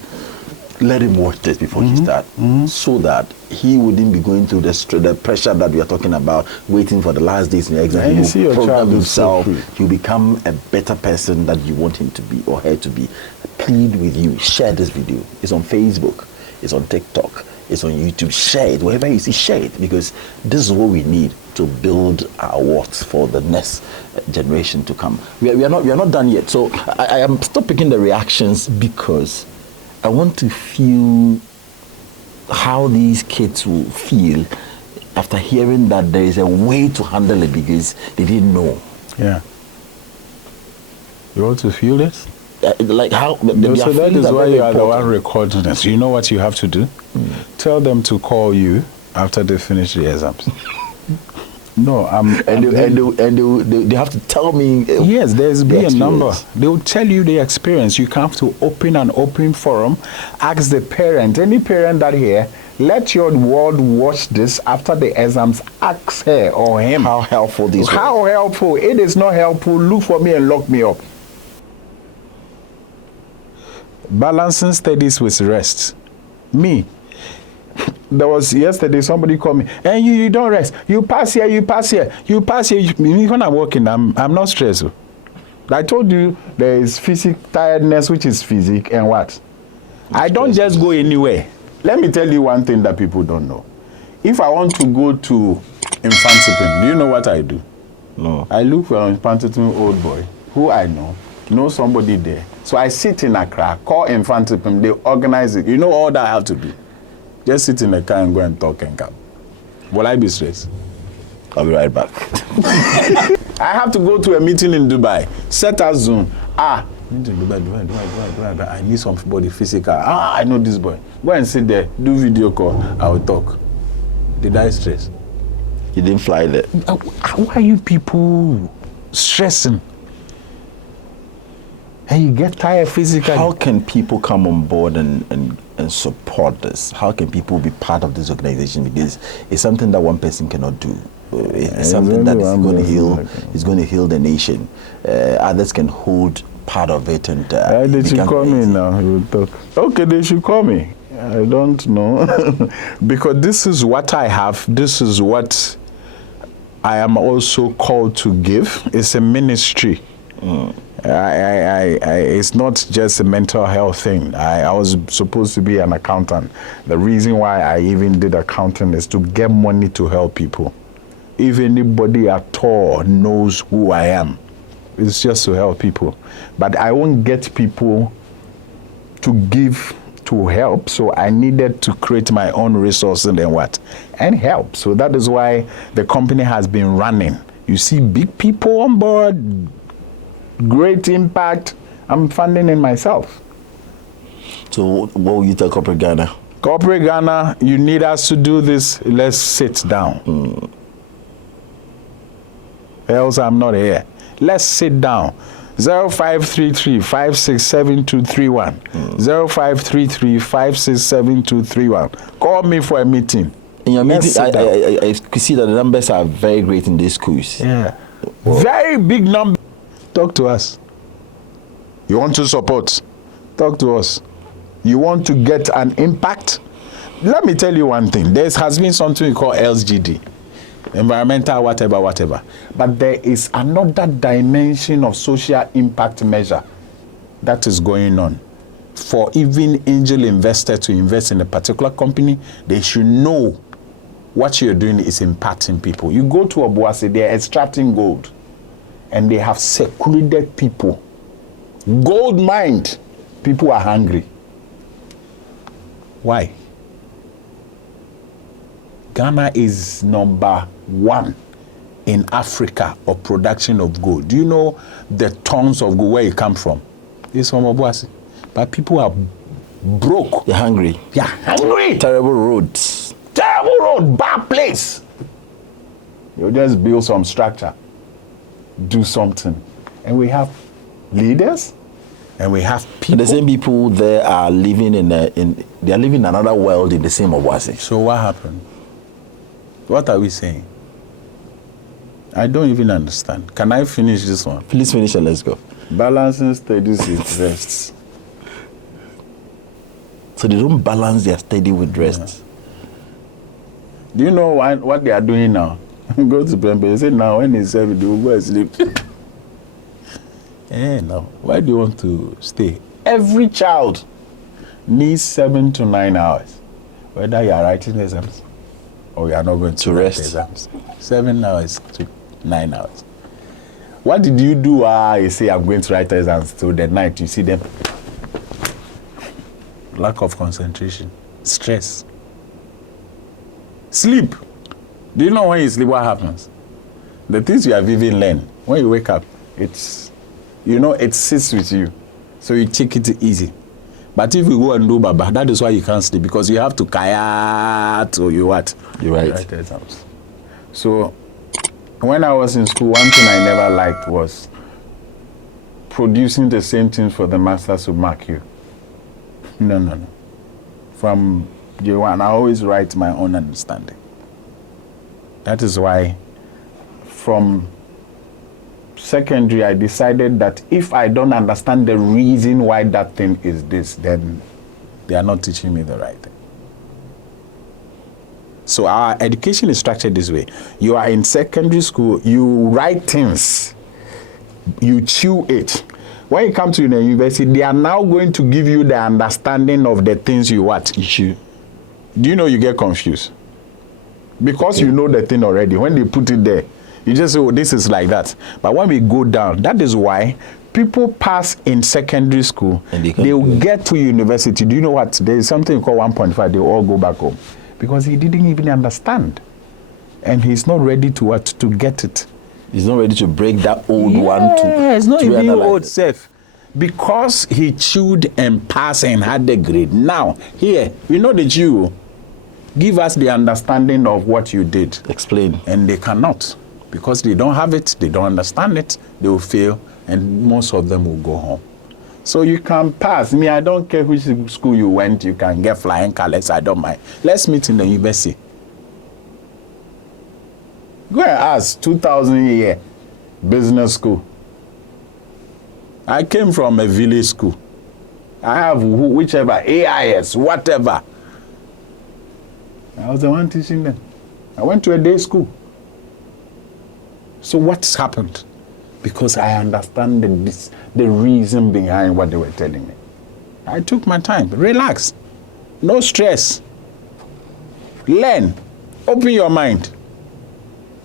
let him watch this before he starts, so that he wouldn't be going through the pressure that we are talking about, waiting for the last days in the exam. And you see your child himself, he'll become a better person that you want him to be or her to be. I plead with you, share this video. It's on Facebook, it's on TikTok, it's on YouTube. Share it, wherever you see, share it, because this is what we need to build our wards for the next generation to come. We are not done yet. So I am still picking the reactions because I want to feel how these kids will feel after hearing that there is a way to handle it because they didn't know. Yeah. You want to feel this? Like how? So that is why you are the one recording this. You know what you have to do? Tell them to call you after they finish the exams. No, and they have to tell me. Yes, there's be a number. They will tell you the experience. You have to open an open forum. Ask the parent, any parent that here, let your ward watch this after the exams. Ask her or him how helpful this. How helpful? It is not helpful. Look for me and lock me up. Balancing studies with rest. Me. There was yesterday somebody called me, and you don't rest. You pass here, you pass here, you pass here. When I'm working, I'm not stressed. I told you there is physical tiredness, which is physic, and what? I don't just go anywhere. Let me tell you one thing that people don't know. If I want to go to Infantipim, do you know what I do? No. I look for an Infantipim old boy who I know somebody there. So I sit in Accra, call Infantipim, they organize it. You know all that I have to do. Just sit in the car and go and talk and come. Will I be stressed? I'll be right back. I have to go to a meeting in Dubai. Set a Zoom. Dubai. I need somebody physical. I know this boy. Go and sit there. Do video call. I will talk. Did I stress? You didn't fly there. Why are you people stressing? And you get tired physically. How can people come on board and support this? How can people be part of this organization? Because it's something that one person cannot do. It's something that is going to heal. It's going to heal the nation. Others can hold part of it and. They should call me now. You will talk. Okay, they should call me. I don't know because this is what I have. This is what I am also called to give. It's a ministry. It's not just a mental health thing. I was supposed to be an accountant. The reason why I even did accounting is to get money to help people. If anybody at all knows who I am, it's just to help people. But I won't get people to give to help, so I needed to create my own resources and help. So that is why the company has been running. You see big people on board, great impact. I'm funding it myself. So what will you tell Corporate Ghana? Corporate Ghana, you need us to do this. Let's sit down. Else I'm not here. Let's sit down. 0533 567231. 0533 567231. Call me for a meeting. In your meeting, I see that the numbers are very great in these schools. Yeah. Very big number. Talk to us. You want to support? Talk to us. You want to get an impact? Let me tell you one thing. There has been something we call LGD. Environmental, whatever. But there is another dimension of social impact measure that is going on. For even angel investors to invest in a particular company, they should know what you're doing is impacting people. You go to Obuasi, they're extracting gold. And they have secluded people. Gold mined. People are hungry. Why? Ghana is number 1 in Africa of production of gold. Do you know the tons of gold, where it come from? It's from Obuasi. But people are broke. You're hungry. You're hungry. Terrible roads. Terrible road, bad place. You just build some structure, do something. And we have leaders and we have people. The same people there are living they are living in another world in the same Obuasi. So what happened? What are we saying? I don't even understand. Can I finish this one? Please finish and let's go. Balancing studies with rest. So they don't balance their study with rest. Do you know what they are doing now? Go to Prempe. They say now when it's 7, they will go and sleep. No. Why do you want to stay? Every child needs 7 to 9 hours. Whether you are writing exams or you are not going to rest. write exams. 7 hours to 9 hours. What did you do? You say I'm going to write exams till the night. You see them. Lack of concentration. Stress. Sleep. Do you know when you sleep what happens? The things you have even learned, when you wake up, it sits with you. So you take it easy. But if you go and do Baba, that is why you can't sleep, because you have to kayak or you what? You're right. Write exams. So when I was in school, one thing I never liked was producing the same things for the masters to mark you. No. From day one, I always write my own understanding. That is why from secondary, I decided that if I don't understand the reason why that thing is this, then they are not teaching me the right thing. So our education is structured this way. You are in secondary school, you write things, you chew it. When you come to the university, they are now going to give you the understanding of the things you what? You chew. Do you know you get confused? Because you know the thing already. When they put it there, you just say, oh, this is like that. But when we go down, that is why people pass in secondary school. And they will get to university. Do you know what? There is something called 1.5. They will all go back home. Because he didn't even understand. And he's not ready to what? To get it. He's not ready to break that old one to. Yeah, it's not even old it. self. Because he chewed and passed and had the grade. Now, here, we know the Jew. Give us the understanding of what you did. Explain. And they cannot. Because they don't have it, they don't understand it, they will fail, and most of them will go home. So you can pass. Me, I don't care which school you went, you can get flying colors, I don't mind. Let's meet in the university. Go and ask, 2,000 a year, business school. I came from a village school. I have whichever, AIS, whatever. I was the one teaching them. I went to a day school. So what's happened? Because I understand the reason behind what they were telling me. I took my time. Relax. No stress. Learn. Open your mind.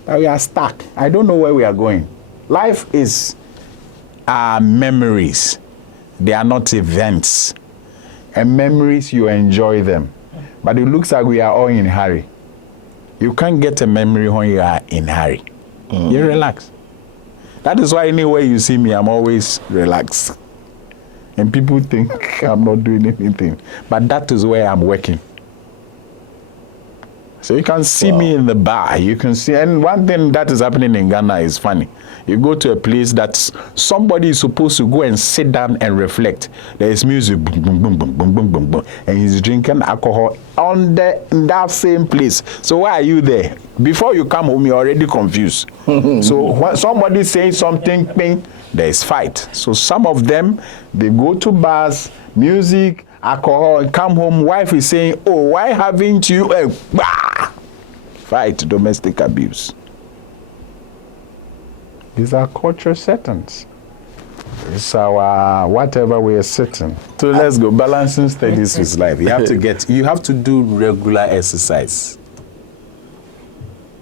But we are stuck. I don't know where we are going. Life is memories. They are not events. And memories, you enjoy them. But it looks like we are all in a hurry. You can't get a memory when you are in a hurry. You relax. That is why anywhere you see me, I'm always relaxed. And people think I'm not doing anything. But that is where I'm working. So you can see me in the bar. You can see, and one thing that is happening in Ghana is funny. You go to a place that somebody is supposed to go and sit down and reflect. There is music, boom, boom, boom, boom, boom, boom, boom, boom, and he's drinking alcohol in that same place. So why are you there? Before you come home, you're already confused. So when somebody says something, bing, there is fight. So some of them, they go to bars, music, alcohol, and come home. Wife is saying, "Oh, why haven't you?" Fight, domestic abuse. These are culture settings. It's our whatever we are sitting. So let's go. Balancing studies with life. You have to do regular exercise.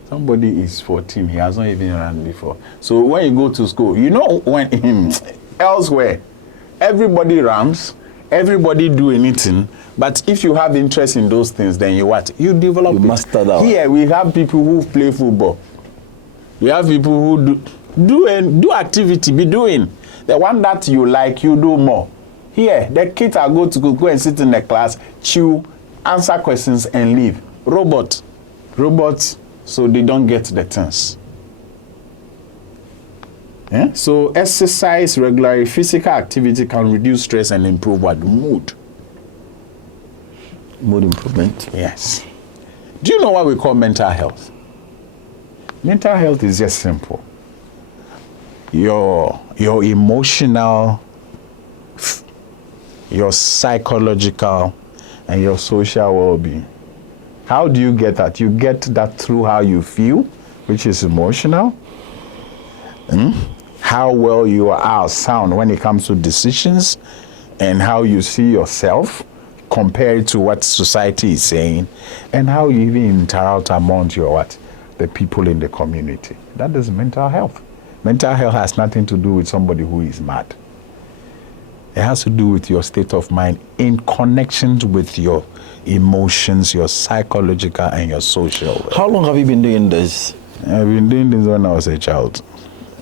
Somebody is 14. He has not even run before. So when you go to school, you know when elsewhere, everybody runs, everybody do anything. But if you have interest in those things, then you what? You develop it. Master that. Here we have people who play football. We have people who do activity, be doing. The one that you like, you do more. Here, the kids are go to go and sit in the class, chew, answer questions and leave. Robots, so they don't get the things. Yeah? So exercise regularly, physical activity can reduce stress and improve what? Mood. Mood improvement. Yes. Do you know what we call mental health? Mental health is just simple. Your emotional, your psychological, and your social well-being. How do you get that? You get that through how you feel, which is emotional. How well you are sound when it comes to decisions, and how you see yourself compared to what society is saying, and how you even interact among the people in the community. That is mental health. Mental health has nothing to do with somebody who is mad. It has to do with your state of mind in connection with your emotions, your psychological and your social. How long have you been doing this? I've been doing this when I was a child.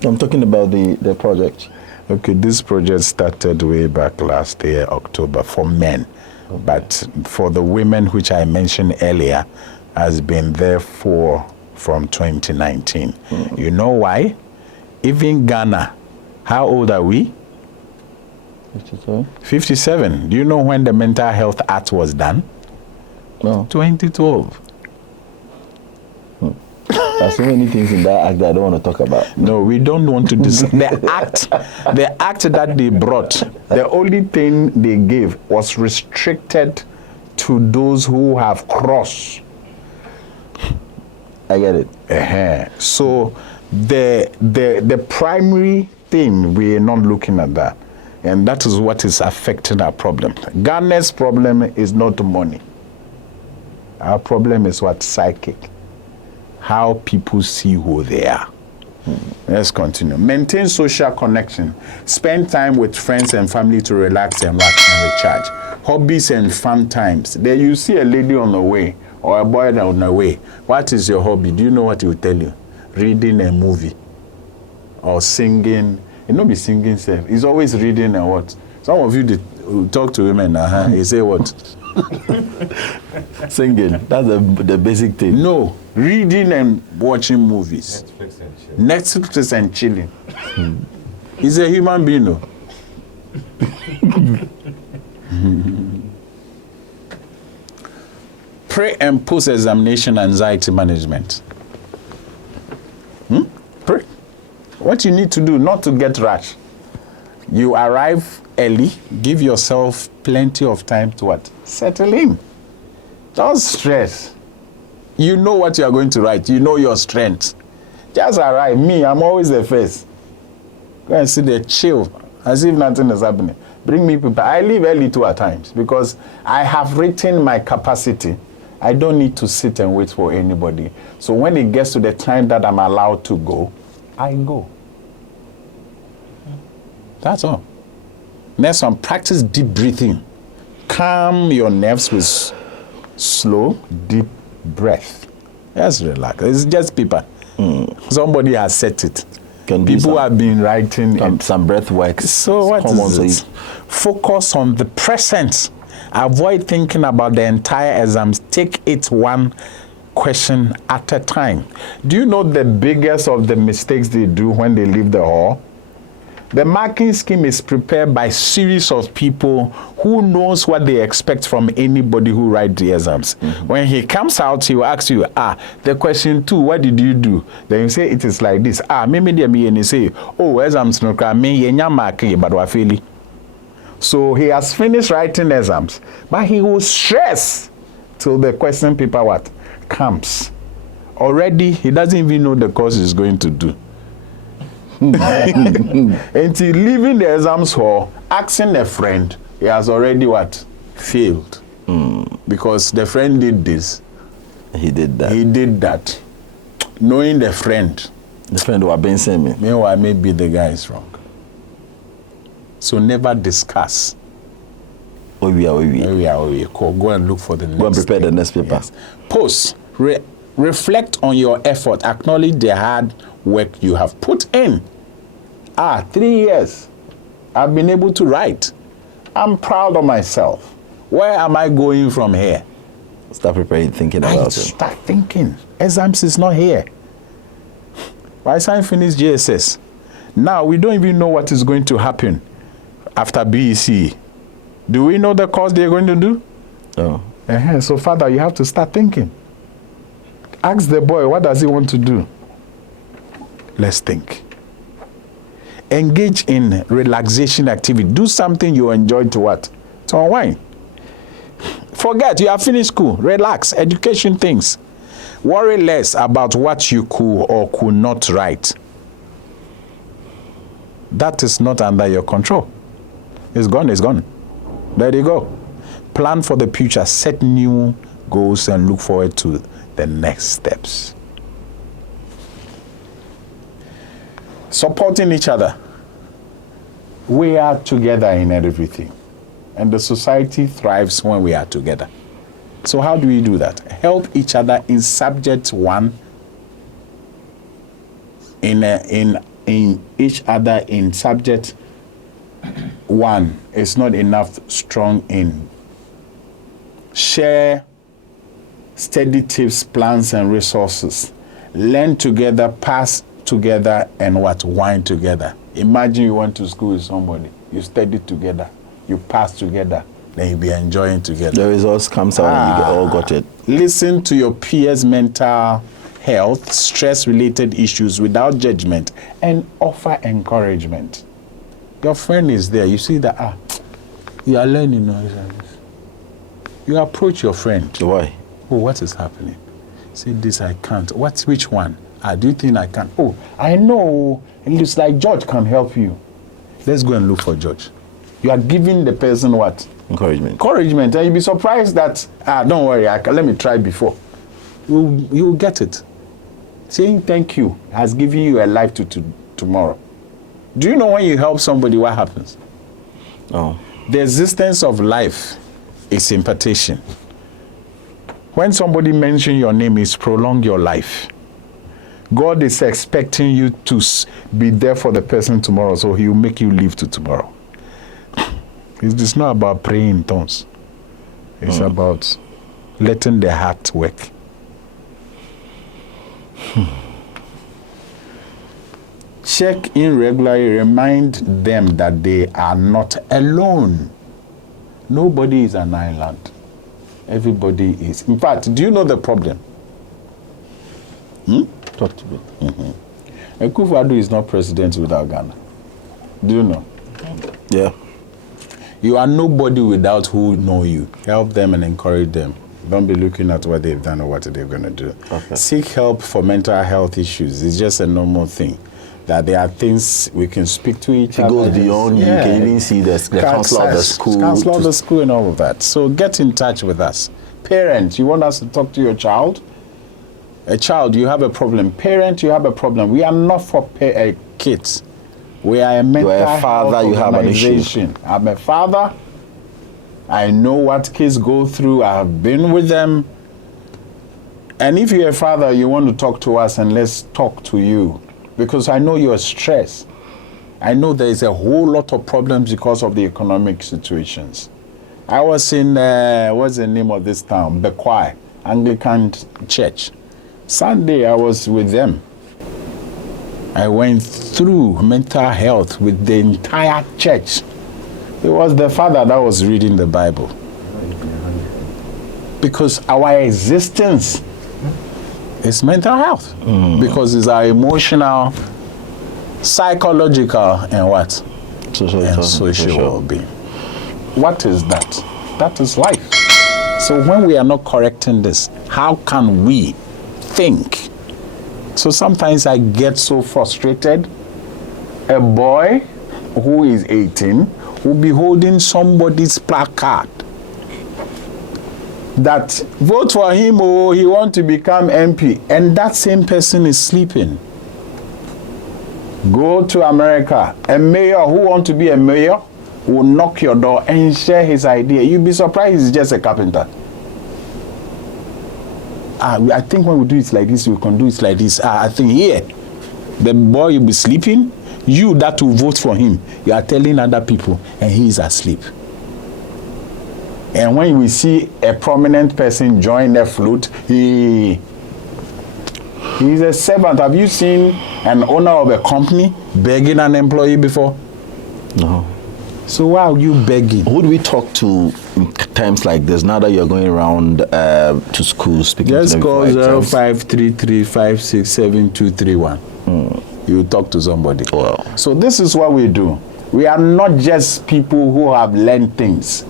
I'm talking about the project. Okay, this project started way back last year, October, for men. Okay. But for the women, which I mentioned earlier, has been there from 2019. You know why? Even Ghana, how old are we? 57. 57. Do you know when the Mental Health Act was done? No. 2012. There's so many things in that act that I don't want to talk about. No, we don't want to the act that they brought, the only thing they gave was restricted to those who have crossed. I get it. So the primary thing, we are not looking at that. And that is what is affecting our problem. Ghana's problem is not money. Our problem is what? Psychic. How people see who they are. Let's continue. Maintain social connection. Spend time with friends and family to relax and recharge. Hobbies and fun times. There you see a lady on the way or a boy on the way. What is your hobby? Do you know what he will tell you? Reading a movie or singing. He not be singing self. He's always reading and what? Some of you talk to women, you say what? Singing. That's the basic thing. No, reading and watching movies. Netflix and chilling. He's a human being, no? Pre and post-examination anxiety management. Pre. What you need to do, not to get rushed. You arrive early, give yourself plenty of time to what? Settle in. Don't stress. You know what you are going to write. You know your strength. Just arrive. Me, I'm always the first. Go and sit there, chill, as if nothing is happening. Bring me people. I leave early too at times because I have written my capacity. I don't need to sit and wait for anybody. So when it gets to the time that I'm allowed to go, I go. That's all. Next one, practice deep breathing. Calm your nerves with slow, deep breath. Just relax. It's just paper. Somebody has set it. People have been writing some breath work. So what is it? Focus on the present. Avoid thinking about the entire exams. Take it one question at a time. Do you know the biggest of the mistakes they do when they leave the hall? The marking scheme is prepared by a series of people who knows what they expect from anybody who write the exams. When he comes out, he will ask you, the question 2, what did you do? Then you say, it is like this. Maybe and you say, exams no marking, but wafeli. So he has finished writing exams, but he will stress till the question paper comes. Already, he doesn't even know the course he's going to do. Until leaving the exams hall, asking a friend, he has already failed. Because the friend did this. He did that. He did that. Knowing the friend. The friend who have been saying me. Meanwhile, maybe the guy is wrong. So never discuss. Go and look for the next. Go and prepare the next paper. Yes. Post. Reflect on your effort. Acknowledge the hard work you have put in. 3 years. I've been able to write. I'm proud of myself. Where am I going from here? Start preparing, thinking I about it. start thinking. Exams is not here. By the time I finish JSS, now we don't even know what is going to happen after BEC. Do we know the course they're going to do? Oh. So, Father, you have to start thinking. Ask the boy, what does he want to do? Let's think. Engage in relaxation activity. Do something you enjoy to what? To unwind. Forget, you have finished school. Relax. Education things. Worry less about what you could or could not write. That is not under your control. It's gone, it's gone. There you go. Plan for the future. Set new goals and look forward to the next steps. Supporting each other. We are together in everything. And the society thrives when we are together. So how do we do that? Help each other in subject one, in each other in subject one. It's not enough strong in. Share steady tips, plans, and resources. Learn together, pass together, and what? Wine together. Imagine you went to school with somebody. You studied together. You pass together. Then you'll be enjoying together. The results comes out and you all got it. Listen to your peers' mental health, stress-related issues without judgment, and offer encouragement. Your friend is there. You see that, you are learning. You approach your friend. Why? Oh, what is happening? Say this, I can't. Which one? Do you think I can? Oh, I know. It looks like George can help you. Let's go and look for George. You are giving the person what? Encouragement. Encouragement. And you'll be surprised that, don't worry, let me try before. You'll get it. Saying thank you has given you a life to tomorrow. Do you know when you help somebody, what happens? Oh. The existence of life is impartation. When somebody mentions your name, it's prolong your life. God is expecting you to be there for the person tomorrow, so he will make you live to tomorrow. It's not about praying in tongues. It's about letting the heart work. Check in regularly, remind them that they are not alone. Nobody is an island. Everybody is. In fact, do you know the problem? Talk to me. Akufo-Addo is not president without Ghana. Do you know? Yeah. You are nobody without who know you. Help them and encourage them. Don't be looking at what they've done or what they're going to do. Okay. Seek help for mental health issues. It's just a normal thing. That there are things we can speak to each other. It goes beyond you. You can even see the counselor of the school. Counselor of the school and all of that. So get in touch with us. Parents, you want us to talk to your child? A child, you have a problem. Parent, you have a problem. We are not for kids. We are a mental health father, you have an issue. organization. I'm a father. I know what kids go through. I have been with them. And if you're a father, you want to talk to us, and let's talk to you. Because I know you're stressed. I know there is a whole lot of problems because of the economic situations. I was in, what's the name of this town? Bekwai, Anglican Church. Sunday, I was with them. I went through mental health with the entire church. It was the father that was reading the Bible. Because our existence is mental health. Because it's our emotional, psychological, and what? Social well-being. What is that? That is life. So when we are not correcting this, how can we think? So sometimes I get so frustrated. A boy who is 18 will be holding somebody's placard that vote for him or he wants to become MP, and that same person is sleeping. Go to America. A mayor who wants to be a mayor will knock your door and share his idea. You'll be surprised he's just a carpenter. I think when we do it like this, we can do it like this. I think here, the boy will be sleeping. You that will vote for him, you are telling other people, and he is asleep. And when we see a prominent person join the float, he's a servant. Have you seen an owner of a company begging an employee before? No. So why are you begging? Who do we talk to in times like this? Now that you're going around to schools speaking Just to them call before exams? 0533567231. You talk to somebody. Wow. So this is what we do. We are not just people who have learned things.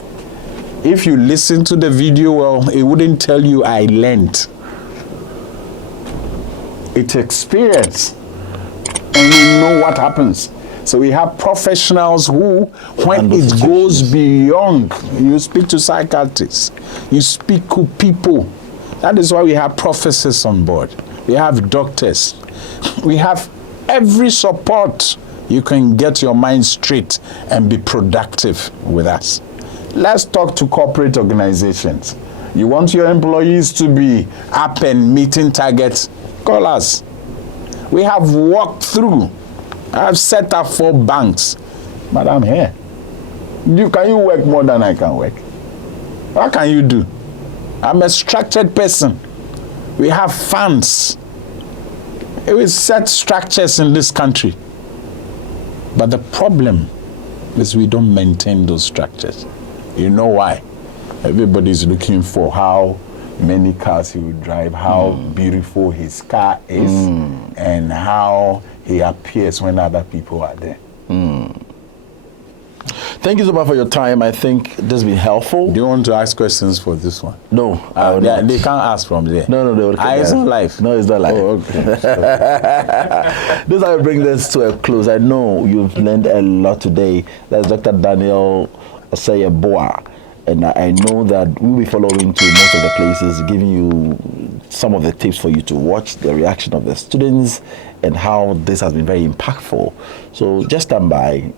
If you listen to the video, well, it wouldn't tell you I learned. It's experience. And you know what happens. So we have professionals who, when Handle it goes situations. beyond, you speak to psychiatrists, you speak to people. That is why we have professors on board. We have doctors. We have every support you can get your mind straight and be productive with us. Let's talk to corporate organizations. You want your employees to be up and meeting targets? Call us. We have walked through. I've set up 4 banks, but I'm here. Can you work more than I can work? What can you do? I'm a structured person. We have funds. We set structures in this country. But the problem is we don't maintain those structures. You know why? Everybody's looking for how many cars he will drive, how beautiful his car is, and how he appears when other people are there. Thank you so much for your time. I think this has been helpful. Do you want to ask questions for this one? No, I would not. They can't ask from there. No, they would. It's not live. No, it's not live. Oh, okay. This is how we bring this to a close. I know you've learned a lot today. That's Dr. Daniel Osei Yeboah. And I know that we'll be following to most of the places, giving you some of the tips for you to watch the reaction of the students and how this has been very impactful. So just stand by.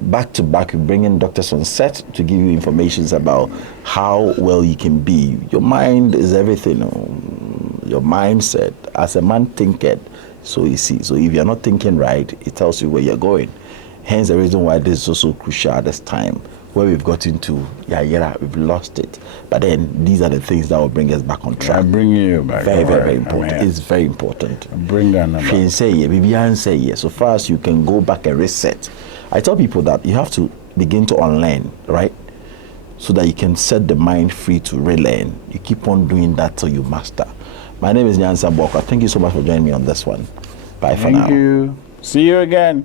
Back to back, we bring in doctors on set to give you information about how well you can be. Your mind is everything. Your mindset, as a man thinketh, so you see. So if you're not thinking right, it tells you where you're going. Hence the reason why this is also crucial at this time, where we've got into, we've lost it. But then these are the things that will bring us back on track. I'm bringing you back. Very, very, very All right, important. It's very important. Bring that number. So far as you can go back and reset. I tell people that you have to begin to unlearn, right? So that you can set the mind free to relearn. You keep on doing that till you master. My name is Nyansa Bokwa. Thank you so much for joining me on this one. Bye for now. Thank you. See you again.